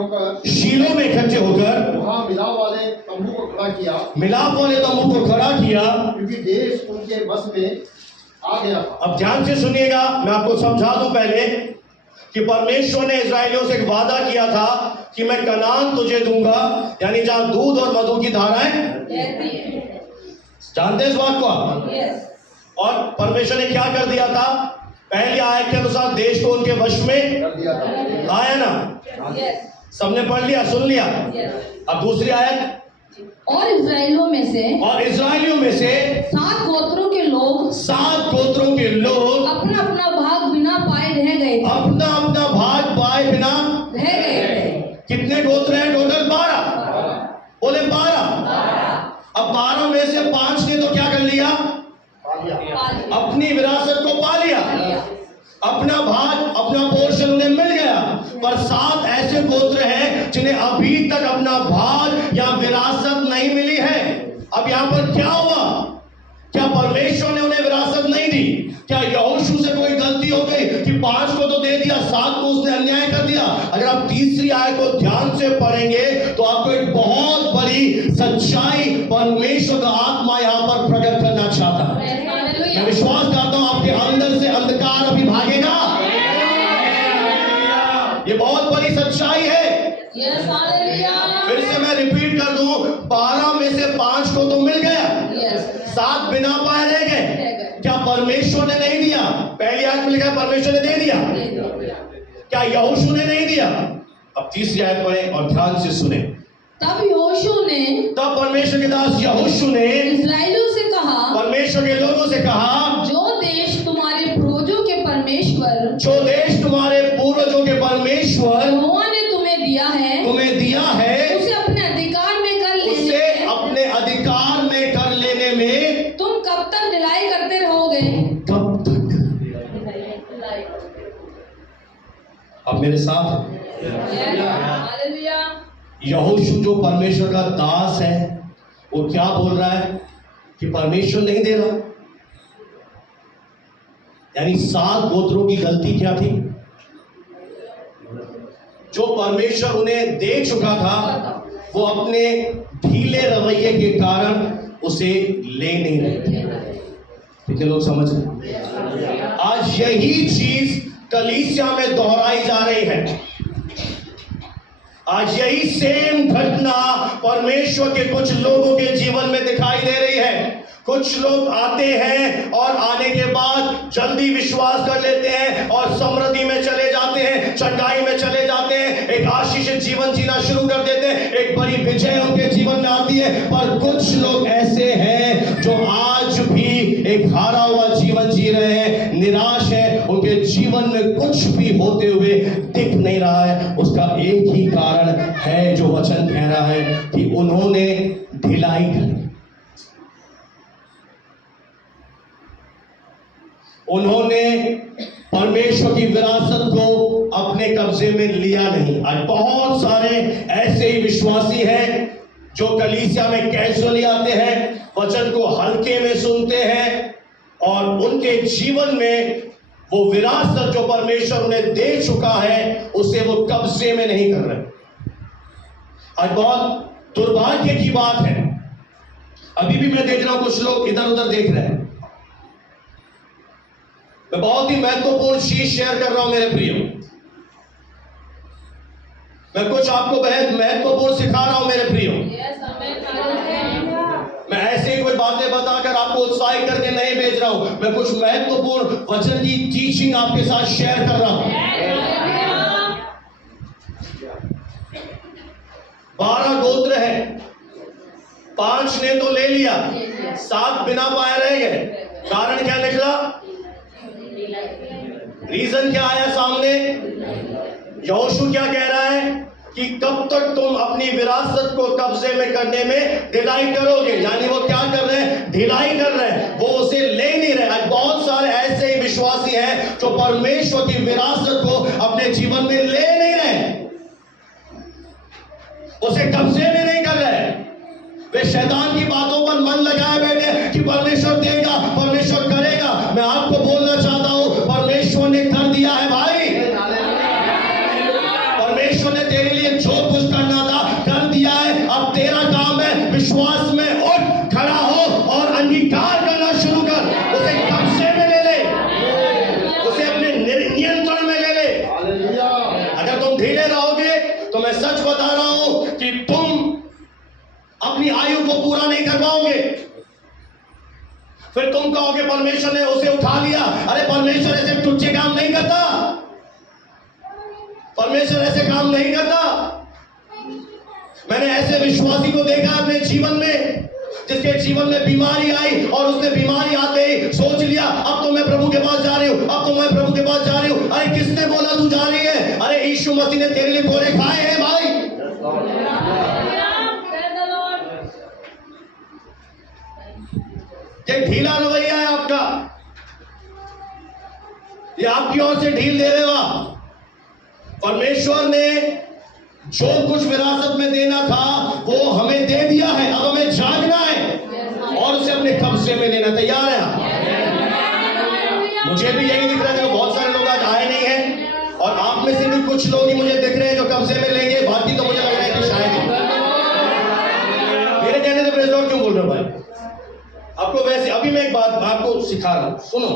होकर वहाँ मिलाप वाले तंबू को खड़ा किया। मिलाप वाले तंबू को खड़ा किया, क्योंकि देश उनके बस में आ गया था। अब ध्यान से सुनिएगा, मैं आपको समझा दूं पहले कि परमेश्वर ने इस्राएलियों से एक वादा किया था कि मैं कनान तुझे दूंगा, यानी जहां दूध और मधु की धाराएं। जानते हैं इस बात को आप? और परमेश्वर ने क्या कर दिया था? पहली आयत के अनुसार देश को उनके वश में कर दिया था। आया ना? सबने पढ़ लिया, सुन लिया। अब दूसरी आयत, और इस्राएलियों में से 7 गोत्रों के लोग अपना अपना भाग बिना पाए रह गए थे। अपना अपना भाग पाए बिना रह गए थे। कितने गोत्र हैं टोटल? 12। बोले 12। अब 12 में से 5 ने तो क्या कर लिया? अपनी विरासत को पा लिया, अपना भाग, अपना पोर्शन उन्हें मिल गया। पर 7 ऐसे गोत्र हैं जिन्हें अभी तक अपना भाग या विरासत नहीं मिली है। अब यहां पर क्या हुआ? क्या परमेश्वर ने उन्हें विरासत नहीं दी? क्या यहोशू से कोई गलती हो गई कि 5 को तो दे दिया, 7 को उसने अन्याय कर दिया? अगर आप तीसरी आयत को ध्यान से पढ़ेंगे तो आपको एक बहुत बड़ी सच्चाई परमेश्वर का आत्मा यहां पर प्रकट करना चाहता है। मैं विश्वास करता हूं आपके अंदर से अंधकार अभी भागेगा। ये बहुत बड़ी सच्चाई है। फिर से मैं रिपीट कर दूं, 12 में से 5 को तो मिल गया, 7 बिना पाए रह गए। क्या परमेश्वर ने नहीं दिया? पहली आयत में लिखा है परमेश्वर ने दे दिया। क्या यहोशू ने नहीं दिया? अब तीसरी आयत पढ़ें और ध्यान से सुने। तब परमेश्वर के दास यहोशू ने इस्राएलियों से कहा, परमेश्वर के लोगों से कहा, जो देश तुम्हारे पूर्वजों के परमेश्वर यहोवा ने तुम्हें दिया है, उसे अपने अधिकार में कर लेने में तुम कब तक ढिलाई करते रहोगे? कब तक? अब मेरे साथ यहोशू जो परमेश्वर का दास है, वो क्या बोल रहा है कि परमेश्वर नहीं दे रहा। यानी 7 गोत्रों की गलती क्या थी? जो परमेश्वर उन्हें दे चुका था वो अपने ढीले रवैये के कारण उसे ले नहीं रहे थे। कितने लोग समझ रहे? आज यही चीज कलीसिया में दोहराई जा रही है। आज यही सेम घटना परमेश्वर के कुछ लोगों के जीवन में दिखाई दे रही है। कुछ लोग आते हैं और आने के बाद जल्दी विश्वास कर लेते हैं और समृद्धि में चले जाते हैं, चंगाई में चले जाते हैं, एक आशीषित जीवन जीना शुरू कर देते हैं, एक बड़ी विजय उनके जीवन में आती है। पर कुछ लोग ऐसे हैं जो आज भी एक हारा हुआ जीवन जी रहे हैं, निराश है, उनके जीवन में कुछ भी होते हुए दिख नहीं रहा है। उसका एक ही कारण है जो वचन कह रहा है कि उन्होंने ढिलाई करी, उन्होंने परमेश्वर की विरासत को अपने कब्जे में लिया नहीं। आज बहुत सारे ऐसे ही विश्वासी हैं जो कलीसिया में कैजुअली आते हैं, वचन को हल्के में सुनते हैं और उनके जीवन में वो विरासत जो परमेश्वर उन्हें दे चुका है उसे वो कब्जे में नहीं कर रहे। आज बहुत दुर्भाग्य की बात है, अभी भी मैं देख रहा हूं कुछ लोग इधर उधर देख रहे हैं। मैं बहुत ही महत्वपूर्ण चीज शेयर कर रहा हूं मेरे प्रियो, मैं कुछ आपको बेहद महत्वपूर्ण सिखा रहा हूं मेरे प्रियो। मैं ऐसे ही कोई बातें बताकर आपको उत्साहित करके नहीं भेज रहा हूं, मैं कुछ महत्वपूर्ण वचन की टीचिंग आपके साथ शेयर कर रहा हूं। 12 गोत्र है, 5 ने तो ले लिया, 7 बिना पाए रह गए। कारण क्या निकला? रीजन क्या आया सामने? यहोशू क्या कह रहा है कि कब तक तुम अपनी विरासत को कब्जे में करने में ढिलाई करोगे? यानी वो क्या कर रहे हैं? ढिलाई कर रहे हैं, वो उसे ले नहीं रहे। आज बहुत सारे ऐसे ही विश्वासी हैं जो परमेश्वर की विरासत को अपने जीवन में ले नहीं रहे, उसे कब्जे में नहीं कर रहे। वे शैतान की बातों पर मन लगाए बैठे कि परमेश्वर देगा, परमेश्वर करेगा। मैं आपको बोलना चाहता हूं, परमेश्वर ने कर दिया है भाई। परमेश्वर ने तेरे लिए जो कुछ करना था कर दिया है। अब तेरा काम है विश्वास में उठ खड़ा हो और अंगीकार करना शुरू कर। उसे कब्जे में ले ले, उसे अपने नियंत्रण में ले ले। अगर तुम ढीले रहोगे तो मैं सच बता रहा हूं कि तुम अपनी आयु को पूरा नहीं कर पाओगे। फिर तुम कहोगे परमेश्वर ने उसे उठा लिया। अरे परमेश्वर ऐसे टुच्चे काम नहीं करता, परमेश्वर ऐसे काम नहीं करता। मैंने ऐसे विश्वासी को देखा अपने जीवन में जिसके जीवन में बीमारी आई और उसने बीमारी आते ही सोच लिया अब तो मैं प्रभु के पास जा रही हूं, अब तो मैं प्रभु के पास जा रही हूं। अरे किसने बोला तू जा रही है? अरे यीशु मसीह ने तेरे लिए कोड़े खाए हैं भाई। ये ढीला रवैया है आपका, ये आपकी ओर से ढील दे रहे हो आप। परमेश्वर ने जो कुछ विरासत में देना था वो हमें दे दिया है, अब हमें जागना है और उसे अपने कब्जे में लेना। तैयार है आप? मुझे भी यही दिख रहा है, बहुत सारे लोग आज आए नहीं हैं और आप में से भी कुछ लोग ही मुझे दिख रहे हैं जो कब्जे में लेंगे, बाकी तो मुझे लग रहा है कि शायद मेरे कहने से प्रेज़ लॉर्ड क्यों बोल रहे हो भाई? आपको वैसे अभी मैं एक बात आपको सिखा रहा हूं, सुनो।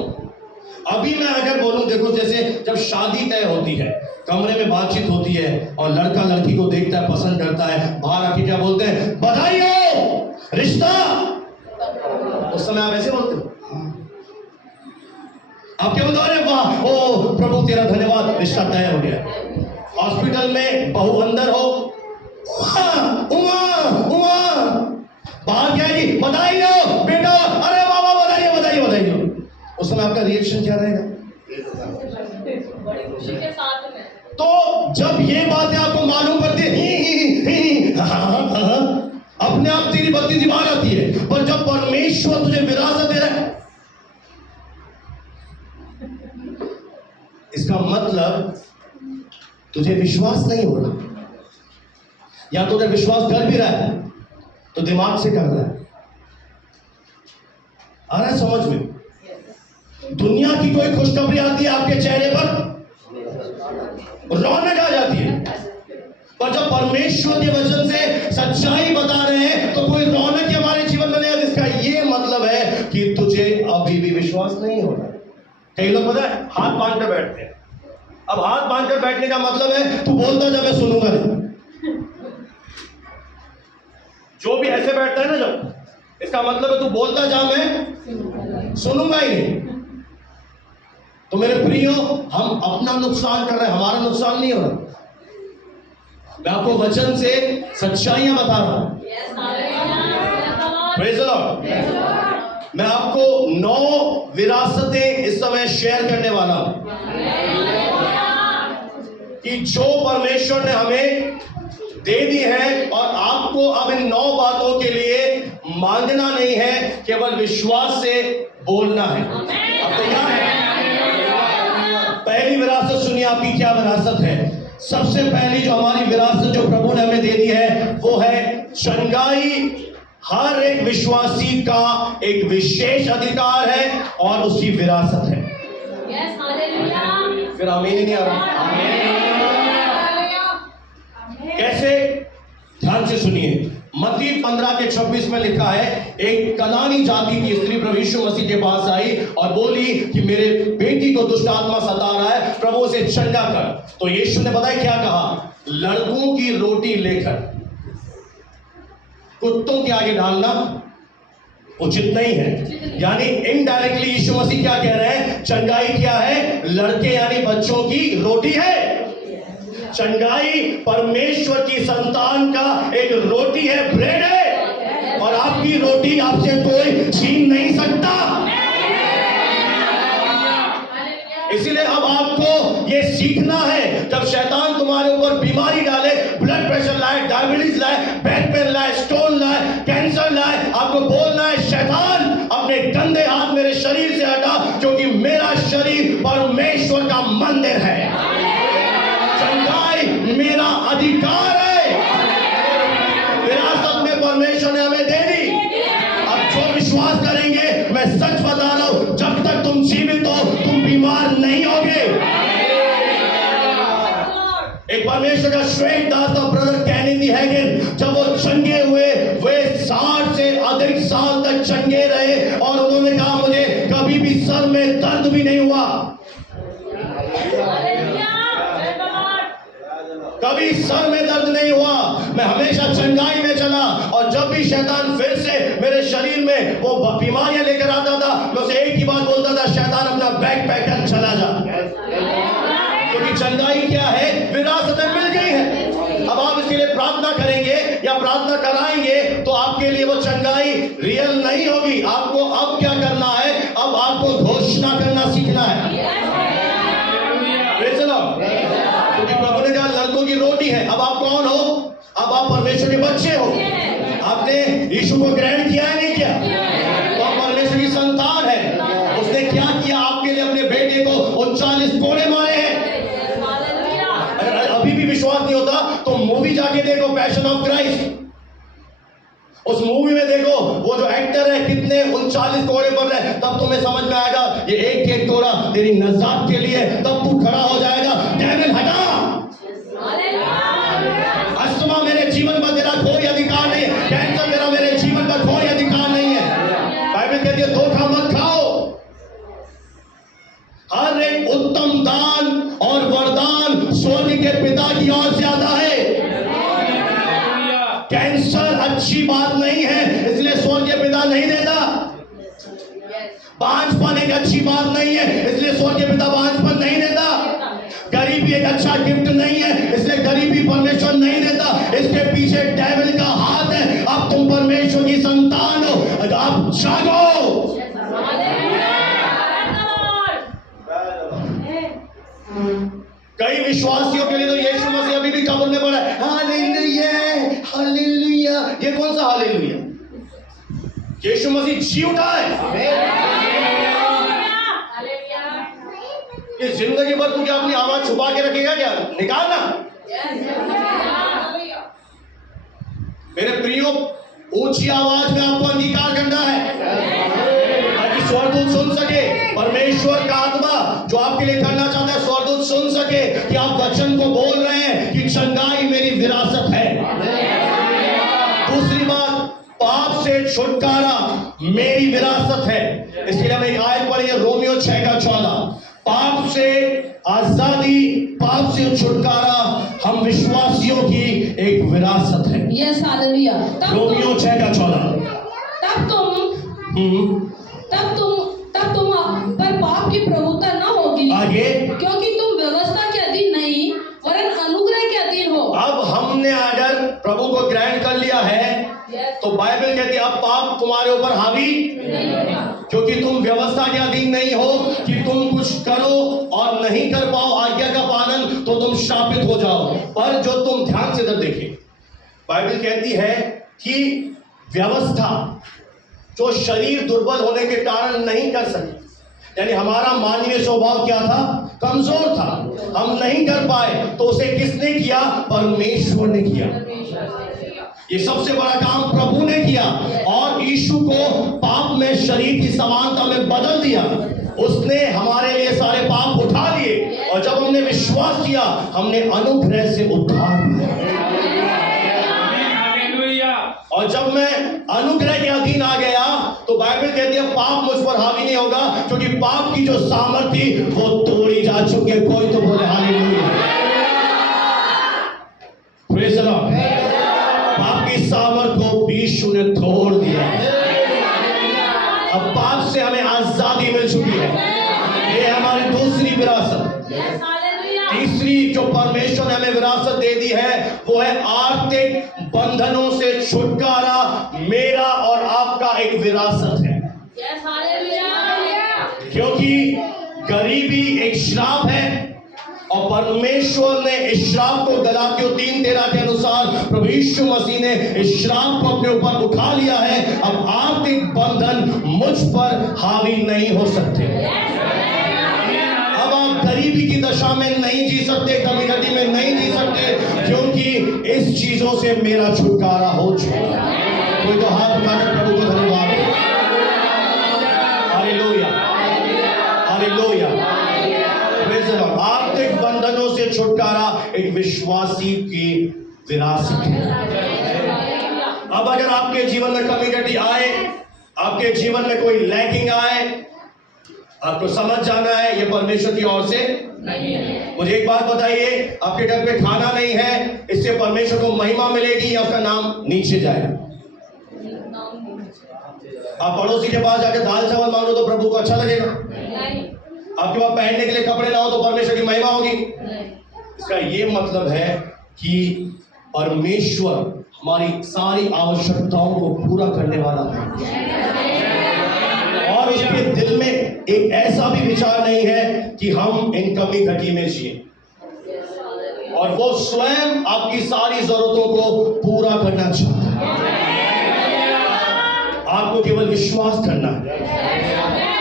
अभी मैं अगर बोलूं, देखो जैसे जब शादी तय होती है, कमरे में बातचीत होती है और लड़का लड़की को देखता है, पसंद करता है, बाहर आके क्या बोलते हैं? बधाई हो, रिश्ता। उस समय आप ऐसे बोलते हो? आप क्या बता रहे हैं? वाह, ओ प्रभु तेरा धन्यवाद, रिश्ता तय हो गया। हॉस्पिटल में बहू अंदर हो, बाहर क्या है जी? बधाई हो बेटा, अरे बाबा बधाई हो, बधाई हो, बधाई हो। उस समय आपका रिएक्शन क्या रहेगा? तो जब ये बातें आपको मालूम पड़ती है, अपने आप तेरी बत्ती दिमाग आती है। पर जब परमेश्वर तुझे विरासत दे रहा है, इसका मतलब तुझे विश्वास नहीं हो रहा, या तुझे विश्वास कर भी रहा है तो दिमाग से कर रहा है। आ रहा है समझ में? दुनिया की कोई खुशखबरी आती है आपके चेहरे पर, रौनक आ जाती है। पर जब परमेश्वर के वचन से सच्चाई बता रहे हैं तो कोई रौनक ही हमारे जीवन में नहीं है। इसका ये मतलब है कि तुझे अभी भी विश्वास नहीं हो रहा। कई लोग पता है हाथ बांध कर बैठते हैं। अब हाथ बांध कर बैठने का मतलब है तू बोलता जा, मैं सुनूंगा नहीं। जो भी ऐसे बैठता है ना, जब इसका मतलब है तू बोलता जा, मैं सुनूंगा ही नहीं। तो मेरे प्रियो, हम अपना नुकसान कर रहे हैं, हमारा नुकसान नहीं हो रहा। मैं आपको वचन से सच्चाइयां बता रहा हूं। Praise the Lord. मैं आपको 9 विरासतें इस समय शेयर करने वाला हूं कि जो परमेश्वर ने हमें दे दी है, और आपको अब इन 9 बातों के लिए मांगना नहीं है, केवल विश्वास से बोलना है। आप तैयार हैं? पहली विरासत सुनिए, आपकी क्या विरासत है। सबसे पहली जो हमारी विरासत जो प्रभु ने हमें दे दी है वो है चंगाई। हर एक विश्वासी का एक विशेष अधिकार है और उसकी विरासत है। फिर आमीन ही नहीं आ रहा। कैसे? ध्यान से सुनिए। मत्ती 15:26 में लिखा है, एक कनानी जाति की स्त्री प्रभु यीशु मसीह के पास आई और बोली कि मेरे बेटी को दुष्ट आत्मा सता रहा है, प्रभु उसे चंगा कर। तो यीशु ने बताया क्या कहा, लड़कों की रोटी लेकर कुत्तों के आगे डालना उचित नहीं है। यानी इनडायरेक्टली यीशु मसीह क्या कह रहे हैं, चंगाई क्या है, लड़के यानी बच्चों की रोटी है। चंगाई परमेश्वर की संतान का एक रोटी है, ब्रेड है, और आपकी रोटी आपसे कोई छीन नहीं सकता। इसलिए अब आपको ये सीखना है, जब शैतान तुम्हारे ऊपर बीमारी डाले, ब्लड प्रेशर लाए, डायबिटीज लाए, बैक पेन लाए, स्टोन लाए, कैंसर लाए, आपको बोलना है, शैतान अपने गंदे हाथ मेरे शरीर से हटा, क्योंकि मेरा शरीर परमेश्वर का मंदिर है। चंगाई मेरा अधिकार है, विरासत में परमेश्वर ने हमें दे दी। अब जो विश्वास करेंगे, मैं सच बता रहा हूं, जब तक तुम जीवित हो तुम बीमार नहीं होगे। एक परमेश्वर का श्रेष्ठ दास था, ब्रदर केनेडी हैगिन। जब वो चंगे हुए, वे 60 से अधिक साल तक चंगे रहे, और उन्होंने कहा मुझे कभी भी सर में दर्द भी नहीं हुआ, कभी सर में दर्द नहीं हुआ, मैं हमेशा चंगाई में चला। और जब भी शैतान फिर से मेरे शरीर में वो बीमारियां लेकर आता था, मैं उसे एक ही बात बोलता था, शैतान अपना बैग पैक कर चला जा। क्योंकि चंगाई क्या है, विरासत मिल गई है। अब आप इसके लिए प्रार्थना करेंगे या प्रार्थना कराएंगे तो आपके लिए वो चंगाई रियल नहीं होगी। आपको अब क्या करना है, अब आपको घोषणा करना सीखना है। क्योंकि प्रभु ने कहा लड़कों की रोटी है। अब आप कौन हो? अब आप परमेश्वर के बच्चे हो। आपने यीशु को ग्रहण किया है, नहीं किया? तो आप परमेश्वर की संतान है। उसने क्या किया आपके लिए, अपने बेटे को 39 कोड़े मारे हैं। अगर अभी भी विश्वास नहीं होता तो मूवी जाके देखो, पैशन ऑफ क्राइस्ट। उस मूवी में देखो वो जो एक्टर है कितने 39 कोड़े पड़ रहे हैं, तब तुम्हें समझ में आएगा ये एक कोड़ा तेरी नजात के लिए, तब तू खड़ा हो जाएगा। डेविल हटा, अस्थमा मेरे जीवन पर तेरा कोई अधिकार नहीं है, कैंसर तेरा मेरे जीवन पर कोई अधिकार नहीं है। बाइबल कहती है धोखा मत खाओ। हर एक उत्तम दान और वरदान स्वर्ग के पिता की ओर से आता है। कैंसर अच्छी बात नहीं है, इसलिए स्वर्ग के पिता नहीं देता। बांझपन एक अच्छी बात नहीं है, इसलिए स्वर्ग के पिता बांझपन नहीं देता। गरीबी एक अच्छा गिफ्ट नहीं है, इसलिए गरीबी परमेश्वर नहीं देता। इसके पीछे डेविल का हाथ है। अब तुम परमेश्वर की संतान हो, आप जागो। कई विश्वासियों के लिए तो यीशु मसीह अभी भी कब्र में पड़ा है। Hallelujah, hallelujah. ये कौन सा हालेलुया? यीशु मसीह जी उठा है। ये जिंदगी भर तू क्या अपनी आवाज छुपा के रखेगा क्या? निकालना। मेरे प्रियो, ऊंची आवाज में आपको अंगीकार करना है ताकि स्वर्गदूत सुन सके, परमेश्वर का आत्मा जो आपके लिए करना चाहता है, स्वर्गदूत सुन सके कि आप वचन को बोल रहे हैं कि चंगाई मेरी विरासत है। दूसरी बात, पाप से छुटकारा मेरी विरासत है। इसलिए हम एक आयत पढ़ी है, रोमियो 6:14। पाप से आजादी, पाप से छुटकारा हम विश्वासियों की एक विरासत है। Yes hallelujah. रोमियो 6:14। तब तुम पर पाप की प्रभुता न होगी, आगे, क्योंकि तुम व्यवस्था के अधीन नहीं वरन अनुग्रह के अधीन हो। अब हमने अगर प्रभु को ग्रहण कर लिया है तो बाइबल कहती है अब पाप तुम्हारे ऊपर हावी, क्योंकि तुम व्यवस्था के अधीन नहीं हो कि तुम कुछ करो और नहीं कर पाओ आज्ञा का पालन तो तुम शापित हो जाओ। पर जो तुम ध्यान से इधर देखिए, बाइबल कहती है कि व्यवस्था जो शरीर दुर्बल होने के कारण नहीं कर सकी, यानी हमारा मानवीय स्वभाव क्या था, कमजोर था, हम नहीं कर पाए, तो उसे किसने किया, परमेश्वर ने किया। ये सबसे बड़ा काम प्रभु ने किया और यीशु को पाप में शरीर की समानता में बदल दिया। उसने हमारे लिए सारे पाप उठा लिए और जब हमने विश्वास किया हमने अनुग्रह से उद्धार लिया। और जब मैं अनुग्रह के अधीन आ गया तो बाइबल कहती है पाप मुझ पर हावी नहीं होगा, क्योंकि पाप की जो सामर्थ थी वो तोड़ी जा चुकी है। कोई तो बोले हालेलुया, प्रेज़ द लॉर्ड। पाप की सामर्थ को यीशु ने तोड़ दिया। अब पाप से हमें आजादी मिल चुकी है। ये हमारी दूसरी विरासत। तीसरी जो परमेश्वर ने हमें विरासत दे दी है वो है आर्थिक बंधनों से छुटकारा। मेरा और आपका एक विरासत है, क्योंकि गरीबी एक श्राप है और परमेश्वर ने इस श्राप को गलातियों 3:13 के अनुसार प्रभु यीशु मसीह ने इस श्राप को अपने ऊपर उठा लिया है। अब आर्थिक बंधन मुझ पर हावी नहीं हो सकते। अब आप गरीबी की दशा में नहीं जी सकते, कमी घटी में नहीं जी सकते, क्योंकि इस चीजों से मेरा छुटकारा हो चुका है। कोई तो हाथ उठाकर प्रभु को धन्यवाद दे। Hallelujah, hallelujah, praise the Lord. आर्थिक बंधनों से छुटकारा एक विश्वासी की विरासत है। अब अगर आपके जीवन में कमी घटी आए, आपके जीवन में कोई लैकिंग आए, आपको समझ जाना है ये परमेश्वर की ओर से नहीं है। मुझे एक बात बताइए, आपके घर पे खाना नहीं है, इससे परमेश्वर को महिमा मिलेगी या उसका नाम नीचे जाएगा? आप पड़ोसी के पास जाकर दाल चावल मांगो तो प्रभु को अच्छा लगेगा? आपके पास पहनने के लिए कपड़े ना हो तो परमेश्वर की महिमा होगी? इसका ये मतलब है कि परमेश्वर हमारी सारी आवश्यकताओं को पूरा करने वाला है और उसके दिल में एक ऐसा भी विचार नहीं है कि हम इन कमी घटी में जिए, और वो स्वयं आपकी सारी जरूरतों को पूरा करना चाहता है। आपको केवल विश्वास करना है।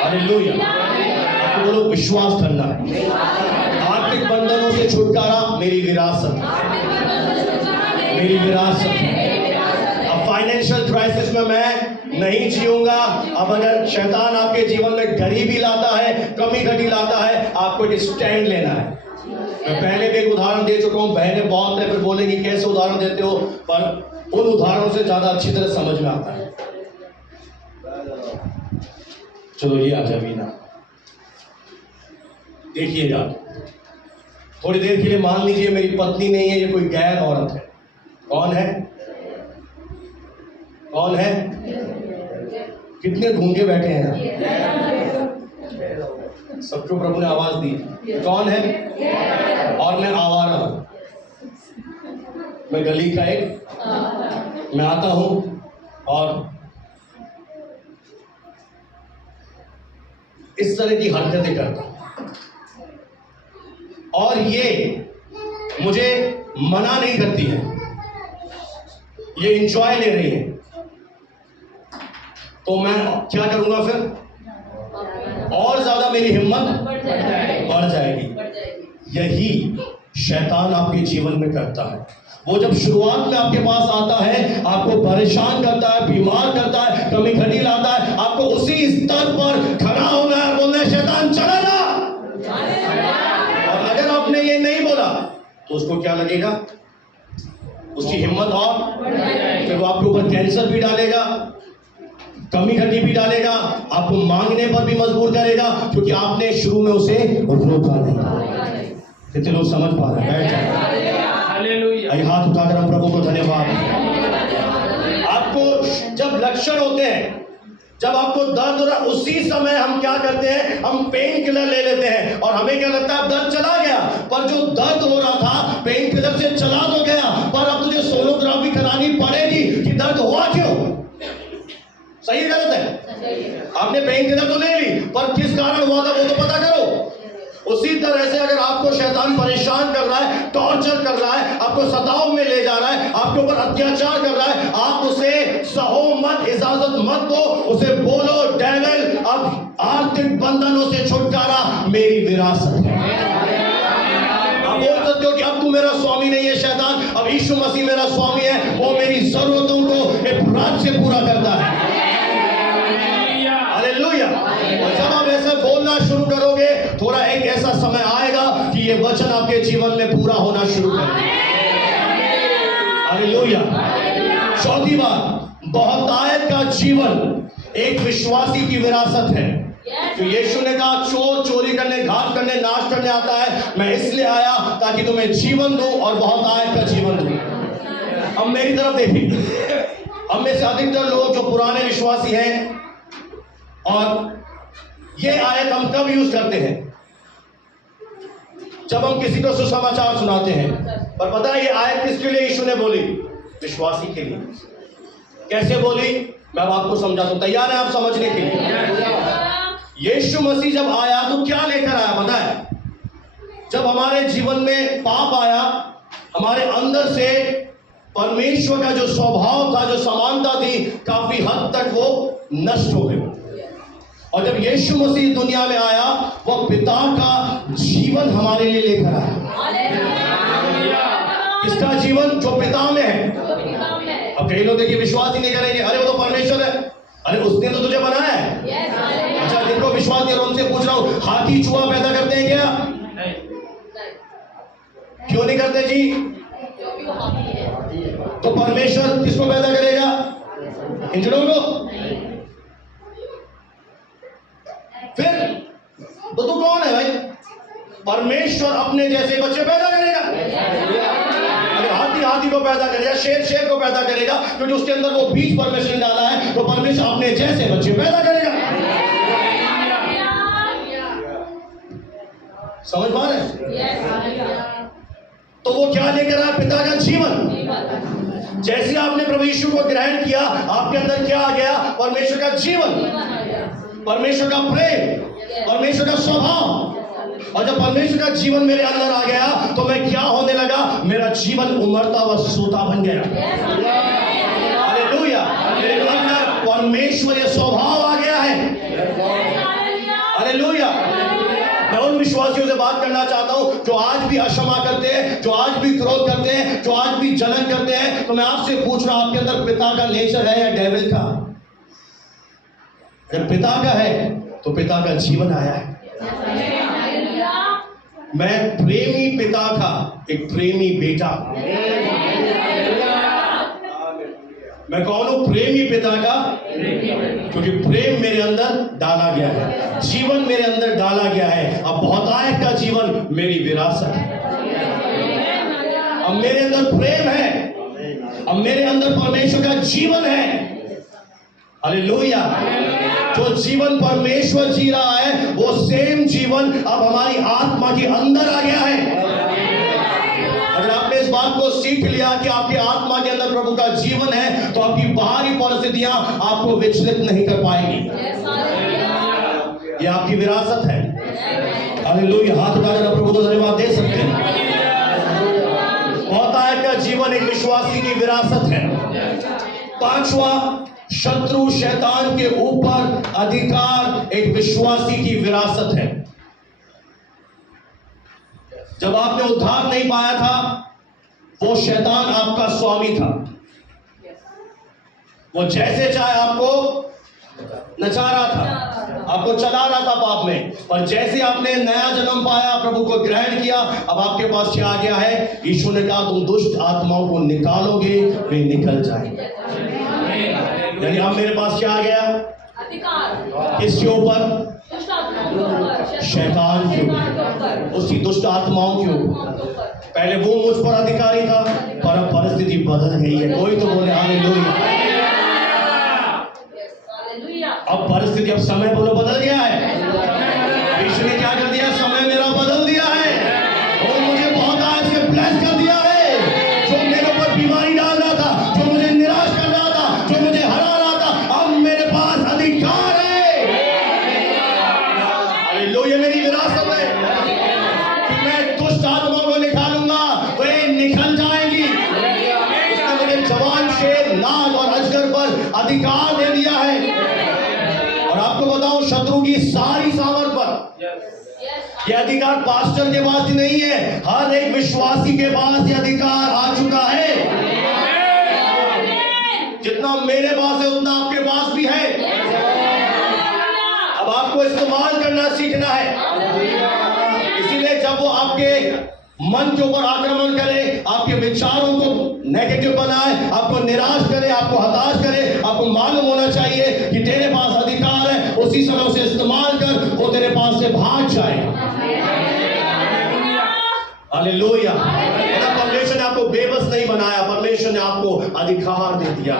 हालेलुया, आपको बोलो विश्वास करना है। आर्थिक बंधनों से छुटकारा मेरी विरासत, मेरी विरासत है। अब फाइनेंशियल क्राइसिस में मैं नहीं जीऊंगा। अब अगर शैतान आपके जीवन में गरीबी लाता है, कमी घटी लाता है, आपको एक स्टैंड लेना है। मैं पहले भी एक उदाहरण दे चुका हूं, बहनें बहुत है फिर बोलेंगी कैसे उदाहरण देते हो, पर उन उदाहरणों से ज्यादा अच्छी तरह समझ में आता है। चलो ये आ जाए ना, देखिएगा थोड़ी देर के लिए मान लीजिए मेरी पत्नी नहीं है, ये कोई गैर औरत है। कौन है? कौन है? कितने गूंगे बैठे हैं? सबको प्रभु ने आवाज दी। कौन है? और मैं आवारा हूं, मैं गली का एक, मैं आता हूं और इस तरह की हरकतें करता हूं और ये मुझे मना नहीं करती है, ये एंजॉय ले रही है, तो मैं क्या करूंगा फिर? और ज्यादा मेरी हिम्मत बढ़ जाएगी। यही शैतान आपके जीवन में करता है। वो जब शुरुआत में आपके पास आता है, आपको परेशान करता है, बीमार करता है, कमी घटी लाता है, आपको उसी स्तर पर खड़ा होना है, बोलना है शैतान चला जा। और अगर आपने ये नहीं बोला तो उसको क्या लगेगा, उसकी हिम्मत और फिर वो आपके ऊपर कैंसर भी डालेगा, कमी घटी भी डालेगा, आपको मांगने पर भी मजबूर करेगा, क्योंकि आपने शुरू में उसे रोका नहीं। कितने लोग समझ पा रहे हैं? बैठ जाए, हाथ उठाकर हम प्रभु को धन्यवाद। आपको जब लक्षण होते हैं, जब आपको दर्द हो रहा, उसी समय हम क्या करते हैं, हम पेन किलर ले लेते हैं और हमें क्या लगता है दर्द चला गया। पर जो दर्द हो रहा था पेन किलर से चला तो गया, पर अब तुझे सोनोग्राफी करानी पड़ेगी कि दर्द हुआ क्यों। सही गलत है? आपने पेन किलर तो ले ली, पर किस कारण हुआ था वो तो पता करो। उसी तरह से अगर आपको शैतान परेशान कर रहा है, टॉर्चर कर रहा है, आपको सताव में ले जा रहा है, आपके ऊपर अत्याचार कर रहा है, आप उसे सहो मत, इजाजत मत दो, उसे बोलो डेविल अब आर्थिक बंधनों से छुटकारा मेरी विरासत है। आप बोल सकते हो कि अब तू मेरा स्वामी नहीं है शैतान, अब यीशु मसीह मेरा स्वामी है, वो मेरी जरूरतों को एक रात से पूरा करता है। हालेलुया। और जब आप ऐसा बोलना शुरू करोगे, थोड़ा एक ऐसा समय आएगा कि ये वचन आपके जीवन में पूरा होना शुरू करेगा। हालेलुया। चौथी बात, बहुतायत का जीवन एक विश्वासी की विरासत है। तो यीशु ने कहा चोर चोरी करने, घात करने, नाश करने आता है, मैं इसलिए आया ताकि तुम्हें जीवन दूं और बहुतायत का जीवन दूं। अब मेरी तरफ देखिए, हम में से अधिकतर लोग जो पुराने विश्वासी हैं, और ये आयत हम कब यूज करते हैं, जब हम किसी को सुसमाचार सुनाते हैं। पर पता है ये आयत किसके लिए यीशु ने बोली? विश्वासी के लिए। कैसे बोली मैं अब आपको समझाता हूं, तैयार है आप समझने के लिए? यीशु मसीह जब आया तो क्या लेकर आया पता है? जब हमारे जीवन में पाप आया, हमारे अंदर से परमेश्वर का जो स्वभाव था, जो समानता थी, काफी हद तक वो नष्ट हो गई। और जब यीशु मसीह दुनिया में आया, वह पिता का जीवन हमारे लिए लेकर आया। किसका जीवन? जो पिता में है। अब कई लोग देखिए विश्वास ही नहीं करेंगे, अरे वो तो परमेश्वर है, अरे उसने तो तुझे बनाया है। अच्छा, जिनको विश्वास नहीं, उनसे पूछ रहा हूं, हाथी चूहा पैदा करते हैं क्या? क्यों नहीं करते जी? तो परमेश्वर किसको पैदा करेगा? इंजनों को। फिर तो तू कौन है भाई? परमेश्वर अपने जैसे बच्चे पैदा करेगा। अगर हाथी हाथी को पैदा करेगा, शेर शेर को पैदा करेगा, क्योंकि उसके अंदर वो बीज परमेश्वर ने डाला है, तो परमेश्वर अपने जैसे बच्चे पैदा करेगा। समझ पा रहे हैं? तो वो क्या लेकर आया? पिता का जीवन। जैसे आपने प्रभु यीशु को ग्रहण किया, आपके अंदर क्या आ गया? परमेश्वर का जीवन, परमेश्वर का प्रेम, परमेश्वर का स्वभाव। और जब परमेश्वर का जीवन मेरे अंदर आ गया, तो मैं क्या होने लगा? मेरा जीवन उमड़ता व सोता बन गया। हालेलुया। मेरे अंदर परमेश्वरीय स्वभाव आ गया है। हालेलुया। मैं उन विश्वासियों से बात करना चाहता हूं जो आज भी अक्षमा करते हैं, जो आज भी क्रोध करते हैं, जो आज भी जलन करते हैं। तो मैं आपसे पूछ रहा हूं, आपके अंदर पिता का नेचर है या डेविल का? अगर पिता का है तो पिता का जीवन आया है। मैं प्रेमी पिता का एक प्रेमी बेटा। मैं कौन हूं? प्रेमी पिता का, क्योंकि प्रेम मेरे अंदर डाला गया है, जीवन मेरे अंदर डाला गया है। अब बहुतायत का जीवन मेरी विरासत है। अब मेरे अंदर प्रेम है, अब मेरे अंदर परमेश्वर का जीवन है। हालेलुया। जो जीवन परमेश्वर जी रहा है, वो सेम जीवन अब हमारी आत्मा के अंदर आ गया है। अगर आपने इस बात को सीख लिया कि आपकी आत्मा के अंदर प्रभु का जीवन है, तो आपकी बाहरी परिस्थितियां आपको विचलित नहीं कर पाएंगी। ये आपकी विरासत है। हालेलुया। हाथ उठाकर प्रभु को धन्यवाद दे सकते हैं। बहुतायत का जीवन एक विश्वासी की विरासत है। पांचवा, शत्रु शैतान के ऊपर अधिकार एक विश्वासी की विरासत है। जब आपने उद्धार नहीं पाया था, वो शैतान आपका स्वामी था। वो जैसे चाहे आपको नचा रहा था, आपको चला रहा था पाप में। पर जैसे आपने नया जन्म पाया, प्रभु को ग्रहण किया, अब आपके पास क्या आ गया है? यीशु ने कहा तुम दुष्ट आत्माओं को निकालोगे, वे निकल जाएंगे। यानी अब मेरे पास क्या आ गया? अधिकार। किसके ऊपर? दुष्ट आत्माओं के ऊपर, शैतान के ऊपर, उसकी दुष्ट आत्माओं के ऊपर। पहले वो मुझ पर अधिकारी था, पर अब परिस्थिति बदल गई है। कोई तो बोले हालेलुया। अब परिस्थिति, अब समय बोलो बदल गया है। यीशु ने क्या कर दिया? समय मेरा बदल दिया है और मुझे बहुत आज से ब्लेस कर दिया है। जो मेरे ऊपर बीमारी डाल रहा था, जो मुझे निराश कर रहा था, जो मुझे हरा रहा था, अब मेरे पास अधिकार है। हालेलुया। मेरी विरासत है कि मैं दुष्ट आत्माओं को निकालूंगा, वे निकल जाएंगी। उसने मुझे जवान, शेर, नाग और अजगर पर अधिकार दे दिया है। और आपको बताऊं, शत्रु की सारी सामर्थ पर यह अधिकार पास्टर के पास ही नहीं है, हर एक विश्वासी के पास यह अधिकार आ चुका है। जितना मेरे पास है उतना आपके पास भी है। अब आपको इस्तेमाल करना सीखना है। इसीलिए जब वो आपके मन के ऊपर आक्रमण करे, आपके विचारों को नेगेटिव बनाए, आपको निराश करे, आपको हताश करे, आपको मालूम होना चाहिए कि तेरे पास अधिकार है। उसी समय उसे इस्तेमाल कर, वो तेरे पास से भाग जाएगा। हालेलुया। परमेश्वर ने आपको बेबस नहीं बनाया, परमेश्वर ने आपको अधिकार दे दिया।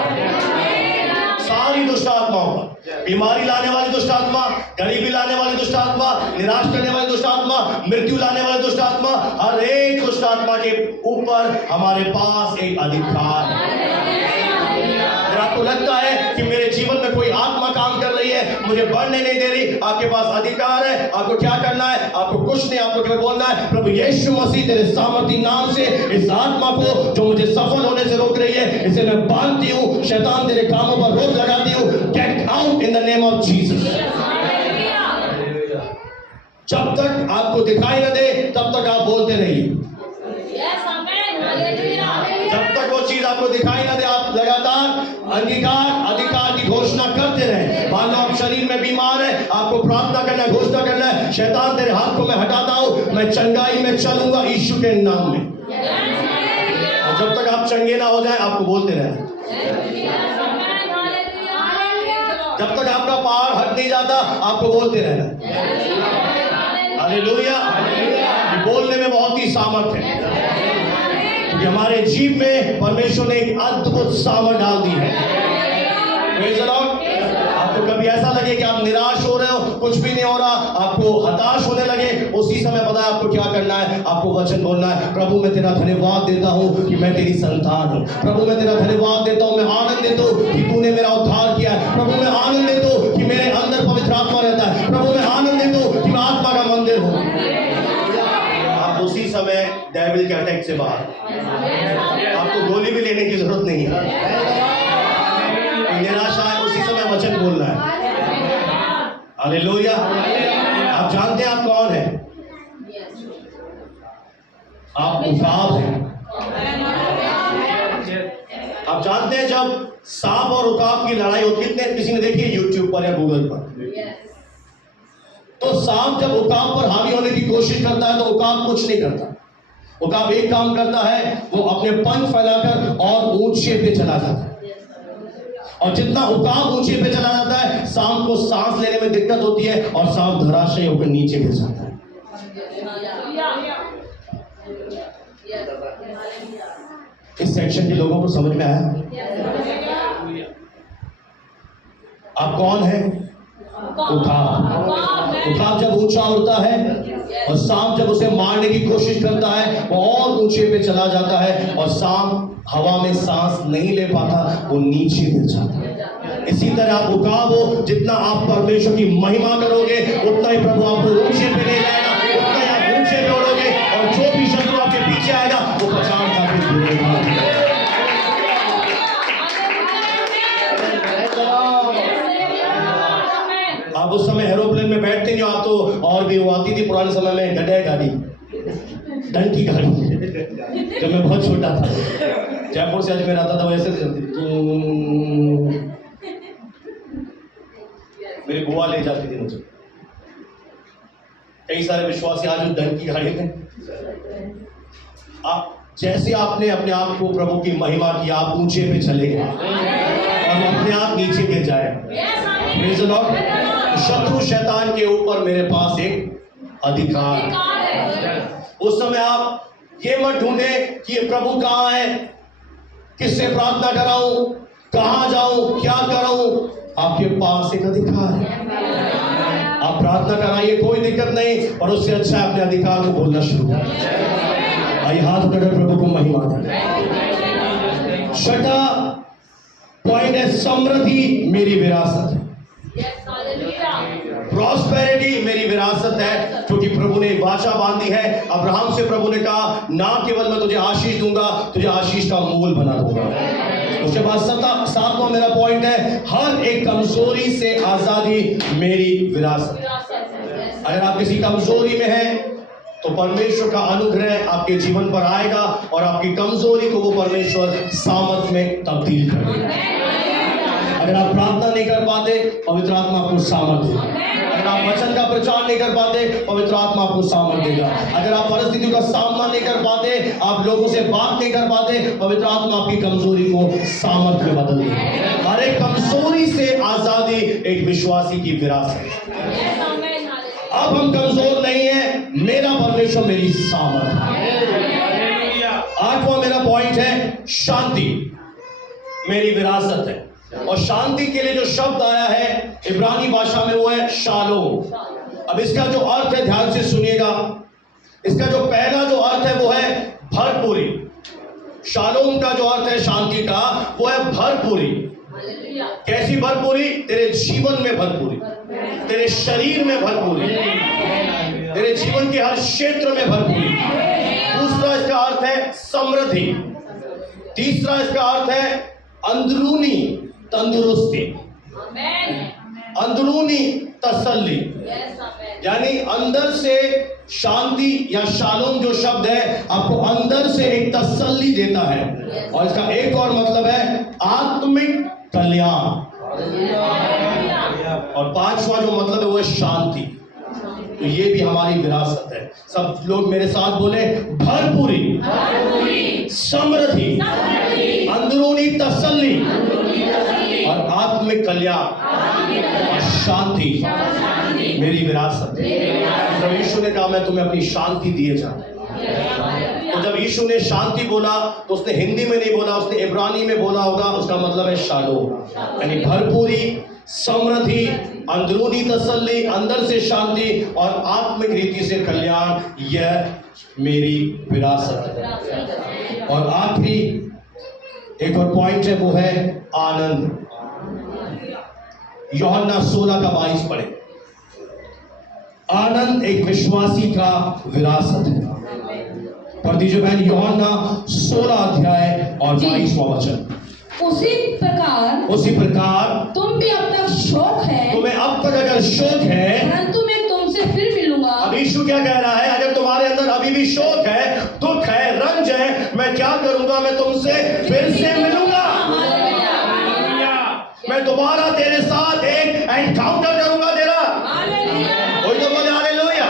सारी दुष्ट आत्माओं पर, बीमारी लाने वाली दुष्ट आत्मा, गरीबी लाने वाली दुष्ट आत्मा, निराश करने वाली दुष्ट आत्मा, मृत्यु लाने वाली दुष्ट आत्मा, हर एक दुष्ट आत्मा के ऊपर हमारे पास एक अधिकार है। अगर आपको लगता है कि मेरे जीवन में कोई आत्मा काम कर रही है, मुझे बढ़ने नहीं दे रही, आपके पास अधिकार है। आपको क्या करना है? आपको कुछ नहीं, आपको केवल बोलना है, प्रभु यीशु मसीह तेरे सामर्थी नाम से इस आत्मा को जो मुझे सफल होने से रोक रही है, इसे मैं बांधती हूँ। शैतान तेरे कामों पर रोक लगाती हूँ। Get out in the name of Jesus. जब तक आपको दिखाई न दे तब तक आप बोलते रहिए। जब तक वो चीज आपको दिखाई ना दे, आप लगातार अधिकार की घोषणा करते रहे। मान लो आप शरीर में बीमार है, आपको प्रार्थना करना है, घोषणा करना है, शैतान तेरे हाथ को मैं हटाता हूं, मैं चंगाई में चलूंगा यीशु के नाम में। और जब तक आप चंगे ना हो जाए, आपको बोलते रहे। जब तक आपका पहाड़ हट नहीं जाता, आपको बोलते रहना। हालेलुया। बोलने में बहुत ही सामर्थ है। हमारे जीव में परमेश्वर ने एक अद्भुत सामर्थ डाल दी है। Praise the Lord। आपको कभी ऐसा लगे कि आप निराश हो रहे हो, कुछ भी नहीं हो रहा, आपको हताश होने लगे, उसी समय पता है आपको क्या करना है? आपको वचन बोलना है, प्रभु मैं तेरा धन्यवाद देता हूं कि मैं तेरी संतान हूं। प्रभु मैं तेरा धन्यवाद देता हूं, मैं आनंद देता हूं कि तूने मेरा उद्धार किया है। प्रभु मैं आनंद देता हूं कि मेरे अंदर पवित्र आत्मा रहता है। प्रभु मैं आनंद देता हूं कि मैं आत्मा का मंदिर हूं। आप उसी समय डेविल के अटैक से बाहर, आपको गोली भी लेने की जरूरत नहीं है। निराशा है, उसी समय वचन बोलना है। हालेलुया। आप जानते हैं आप कौन है? आप उकाब हैं। आप जानते हैं जब सांप और उकाब की लड़ाई होती है, किसी ने देखी है यूट्यूब पर या गूगल पर? तो सांप जब उकाब पर हावी होने की कोशिश करता है तो उकाब कुछ नहीं करता। उकाब एक काम करता है, वो अपने पंख फैलाकर और ऊंचे पे चला जाता है। और जितना उकाब ऊंचे पे चला जाता है, सांप को सांस लेने में दिक्कत होती है और सांप धराशयी होकर नीचे गिर जाता है। इस सेक्शन के लोगों को समझ में आया? आप कौन है? उकाब। उकाब जब ऊंचा उड़ता है और सांप जब उसे मारने की कोशिश करता है, वो और ऊंचे पे चला जाता है और सांप हवा में सांस नहीं ले पाता, वो नीचे गिर जाता है। इसी तरह आप उकाब हो, जितना आप परमेश्वर की महिमा करोगे उतना ही प्रभु आपको ऊंचे पे ले जाएगा, उतना ही आप ऊंचे पे उड़ोगे और जो भी शत्रु आपके पीछे आएगा वो पछाड़ खाकर गिरेगा। आप उस समय एरोप्लेन में बैठते नहीं, आप तो और भी वो आती थी पुराने समय में गड्ढे गाड़ी, डंकी गाड़ी जब मैं बहुत छोटा था, जयपुर से अजमेर आता था, वैसे चलती थी। मेरी बुआ ले जाती थी मुझे। कई सारे विश्वासी आज उस डंकी गाड़ी में, आप जैसे आपने अपने आप को प्रभु की महिमा की, आप ऊंचे पे चले गए और अपने आप नीचे गिर जाए। Praise the Lord. शत्रु शैतान के ऊपर मेरे पास एक अधिकार। उस समय आप ये मत ढूंढे कि ये प्रभु कहाँ है, किससे प्रार्थना कराऊं, कहां जाऊं, क्या करूं। आपके पास एक अधिकार है। आप प्रार्थना कराइए, कोई दिक्कत नहीं, और उससे अच्छा है अपने अधिकार को बोलना शुरू करें। आइए हाथ उठाकर प्रभु को महिमा दें। छठा पॉइंट है समृद्धि मेरी विरासत है। प्रॉस्पेरिटी मेरी विरासत है, क्योंकि प्रभु ने वाचा बांधी है। अब्राहम से प्रभु ने कहा, ना केवल मैं तुझे आशीष दूंगा, तुझे आशीष का मूल बना दूंगा। उसके बाद सातवां मेरा पॉइंट है हर एक कमजोरी से आजादी मेरी विरासत। अगर आप किसी कमजोरी में हैं तो परमेश्वर का अनुग्रह आपके जीवन पर आएगा और आपकी कमजोरी को वो परमेश्वर सामर्थ में तब्दील कर देगा। अगर आप प्रार्थना नहीं कर पाते, पवित्र आत्मा आपको सामर्थ देगा। अगर आप वचन का प्रचार नहीं कर पाते, पवित्र आत्मा आपको सामर्थ देगा। अगर आप परिस्थितियों का सामना नहीं कर पाते, आप लोगों से बात नहीं कर पाते, पवित्र आत्मा आपकी कमजोरी को सामर्थ में बदल देगा। हर एक कमजोरी से आजादी एक विश्वासी की विरासत है। अब हम कमजोर नहीं है, मेरा परमेश्वर मेरी सामर्थ है। आठवां मेरा पॉइंट है शांति मेरी विरासत है। और शांति के लिए जो शब्द आया है इब्रानी भाषा में वो है शालोम। अब इसका जो अर्थ है ध्यान से सुनिएगा। इसका जो पहला जो अर्थ है वो है भरपूरी। शालोम का जो अर्थ है शांति का वो है भरपूरी। कैसी भरपूरी? तेरे जीवन में भरपूरी, तेरे शरीर में भरपूरी, तेरे जीवन के हर क्षेत्र में भरपूरी। दूसरा इसका अर्थ है समृद्धि। तीसरा इसका अर्थ है अंदरूनी तंदुरुस्ती, अंदरूनी तसल्ली, यानी अंदर से शांति या शालोम जो शब्द है आपको अंदर से एक तसल्ली देता है। और इसका एक और मतलब है आत्मिक कल्याण। और पांचवा जो मतलब है वो है शांति। तो ये भी हमारी विरासत है। सब लोग मेरे साथ बोले भरपूरी, समृद्धि, अंदरूनी तसल्ली और आत्मिक कल्याण और शांति मेरी विरासत है। जब यीशु ने कहा मैं तुम्हें अपनी शांति दिए जाता हूं, तो जब यीशु ने शांति बोला तो उसने हिंदी में नहीं बोला, उसने इब्रानी में बोला होगा। उसका मतलब है शालोम, यानी भरपूरी, समृद्धि, अंदरूनी तसल्ली, अंदर से शांति और आत्मिक रीति से कल्याण। यह मेरी विरासत है। और आखिरी एक और पॉइंट है वो है आनंद। यूहन्ना 16:22 पढ़े। आनंद एक विश्वासी का विरासत है। पढ़ दीजिए बहन, यूहन्ना 16 अध्याय और 22वां वचन। उसी प्रकार तुम भी अब तक शोक है, तुम्हें अब तक अगर शोक है, परंतु मैं तुमसे फिर मिलूंगा। अब यीशु क्या कह रहा है? अगर तुम्हारे अंदर अभी भी शोक है, दुख है, रंज है, मैं क्या करूंगा? मैं तुमसे फिर से मिलूंगा। मैं दोबारा तेरे साथ एक एनकाउंटर करूंगा तेरा। कोई तो बोले हालेलुया।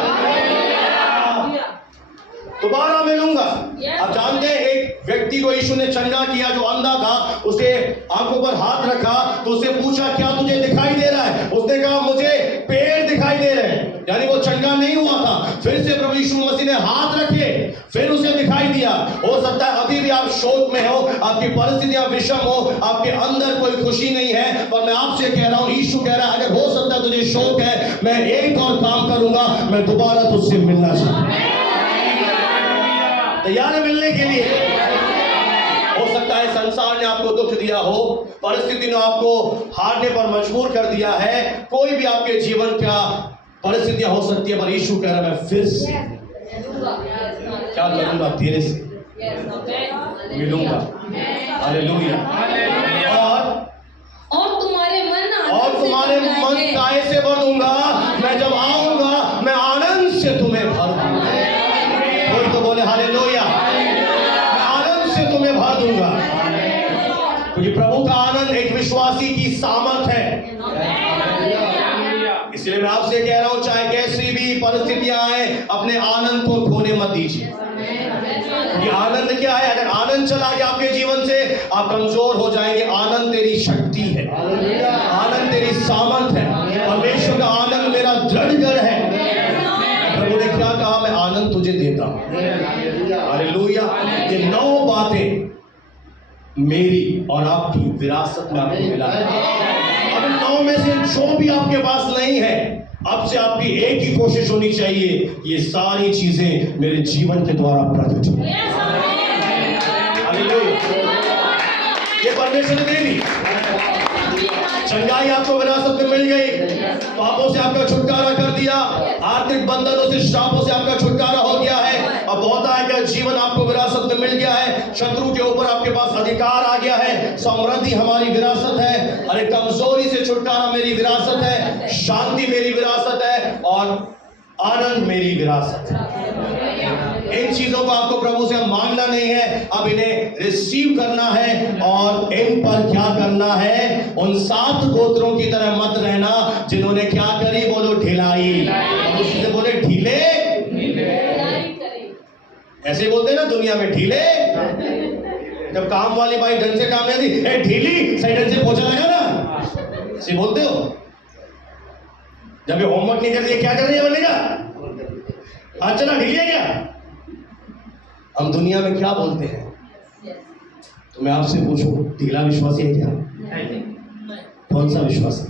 दोबारा मिलूंगा। आप जानते हैं एक व्यक्ति को यीशु ने चंगा किया जो अंधा था, उसके आंखों पर हाथ रखा तो उसे पूछा क्या तुझे दिखाई दे रहा है? उसने कहा मुझे पेड़ दिखाई दे रहे हैं, यानी वो चंगा नहीं हुआ था। फिर से प्रभु यीशु मसीह ने हाथ रखे, फिर उसे दिखाई दिया। हो सकता है अभी भी आप शोक में हो, आपकी परिस्थितियां विषम हो, आपके अंदर कोई खुशी नहीं है, पर मैं आपसे कह रहा हूं, यीशु कह रहा है अगर हो सकता है तुझे शोक है, मैं एक और काम करूंगा, मैं दोबारा तुझसे मिलना चाहूंगा। तैयार है मिलने के लिए? हो सकता है संसार ने आपको दुख दिया हो, परिस्थिति ने आपको हारने पर मजबूर कर दिया है, कोई भी आपके जीवन का परिस्थितियां हो सकती है, पर यीशु कह रहा है मैं फिर से क्या करूंगा? तेरे से मिलूंगा। हालेलुया। और तुम्हारे मन काय से भर दूंगा। मैं जब आऊंगा मैं आनंद से तुम्हें भर दूंगा। कोई तो बोले हालेलुया। मैं आनंद से तुम्हें भर दूंगा, क्योंकि प्रभु का आनंद एक विश्वासी की सामर्थ है। इसलिए मैं आपसे कह रहा हूं, चाहे कैसी भी परिस्थितियां आए, अपने आनंद को खोने मत दीजिए। ये आनंद क्या है? अगर आनंद चला गया आपके जीवन से, आप कमजोर हो जाएंगे। आनंद तेरी शक्ति है, आनंद तेरी सामर्थ है। परमेश्वर का आनंद मेरा दृढ़ गढ़ है। प्रभु ने क्या कहा? मैं आनंद तुझे देता हूं। हालेलुया। ये 9 बातें मेरी और आपकी विरासत में आपको मिला है। अब 9 में से जो भी आपके पास नहीं है, अब से आपकी एक ही कोशिश होनी चाहिए, ये सारी चीजें मेरे जीवन के द्वारा प्रकट हो। हालेलुया। ये परमेश्वर ने दे दी। चंगाई आपको विरासत में मिल गई, पापों से आपका छुटकारा कर दिया, आर्थिक बंधनों से, श्रापों से आपका छुटकारा हो गया है। अब होता है कि जीवन आपको विरासत में मिल गया है, शत्रु के ऊपर आपके पास अधिकार आ गया है, समृद्धि हमारी विरासत है, अरे कमजोरी से छुटकारा मेरी विरासत है, शांति मेरी विरासत है, और आनंद मेरी विरासत है। इन चीजों को आपको प्रभु से मांगना नहीं है, अब इन्हें रिसीव करना है। और इन पर क्या करना है? उन 7 गोत्रों की तरह मत रहना जिन्होंने क्या करी? बोलो ढिलाई। और बोले ढीले, ऐसे बोलते ना दुनिया में, ढीले। जब काम वाली बाई ढंग से काम नहीं दी, ए ढीली, सही ढंग से पोछा लगा ना, ऐसे बोलते हो। जब ये होमवर्क नहीं कर दिया, क्या कर रही है बोलेगा? आज चला ढीली है क्या? हम दुनिया में क्या बोलते हैं? तो मैं आपसे पूछूं, ढीला विश्वासी है क्या? कौन सा विश्वासी?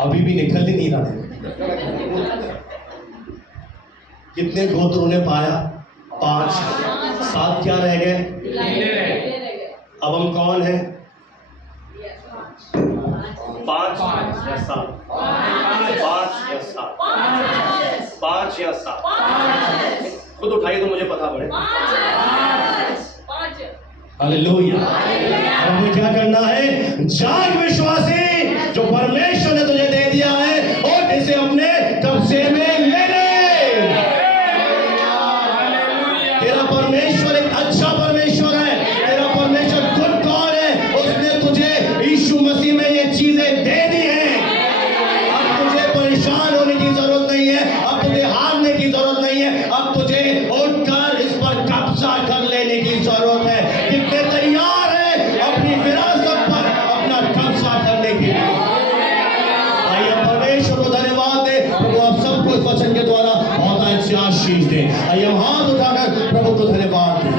अभी भी निकल ही नहीं रहा है। कितने गोत्र उन्हें पाया? 5, 7 क्या रह गए? अब हम कौन है? 5 या 7? 5 या 7? खुद उठाइए तो मुझे पता पड़े। हालेलुया। अब हमें क्या करना है? जाग विश्वासी,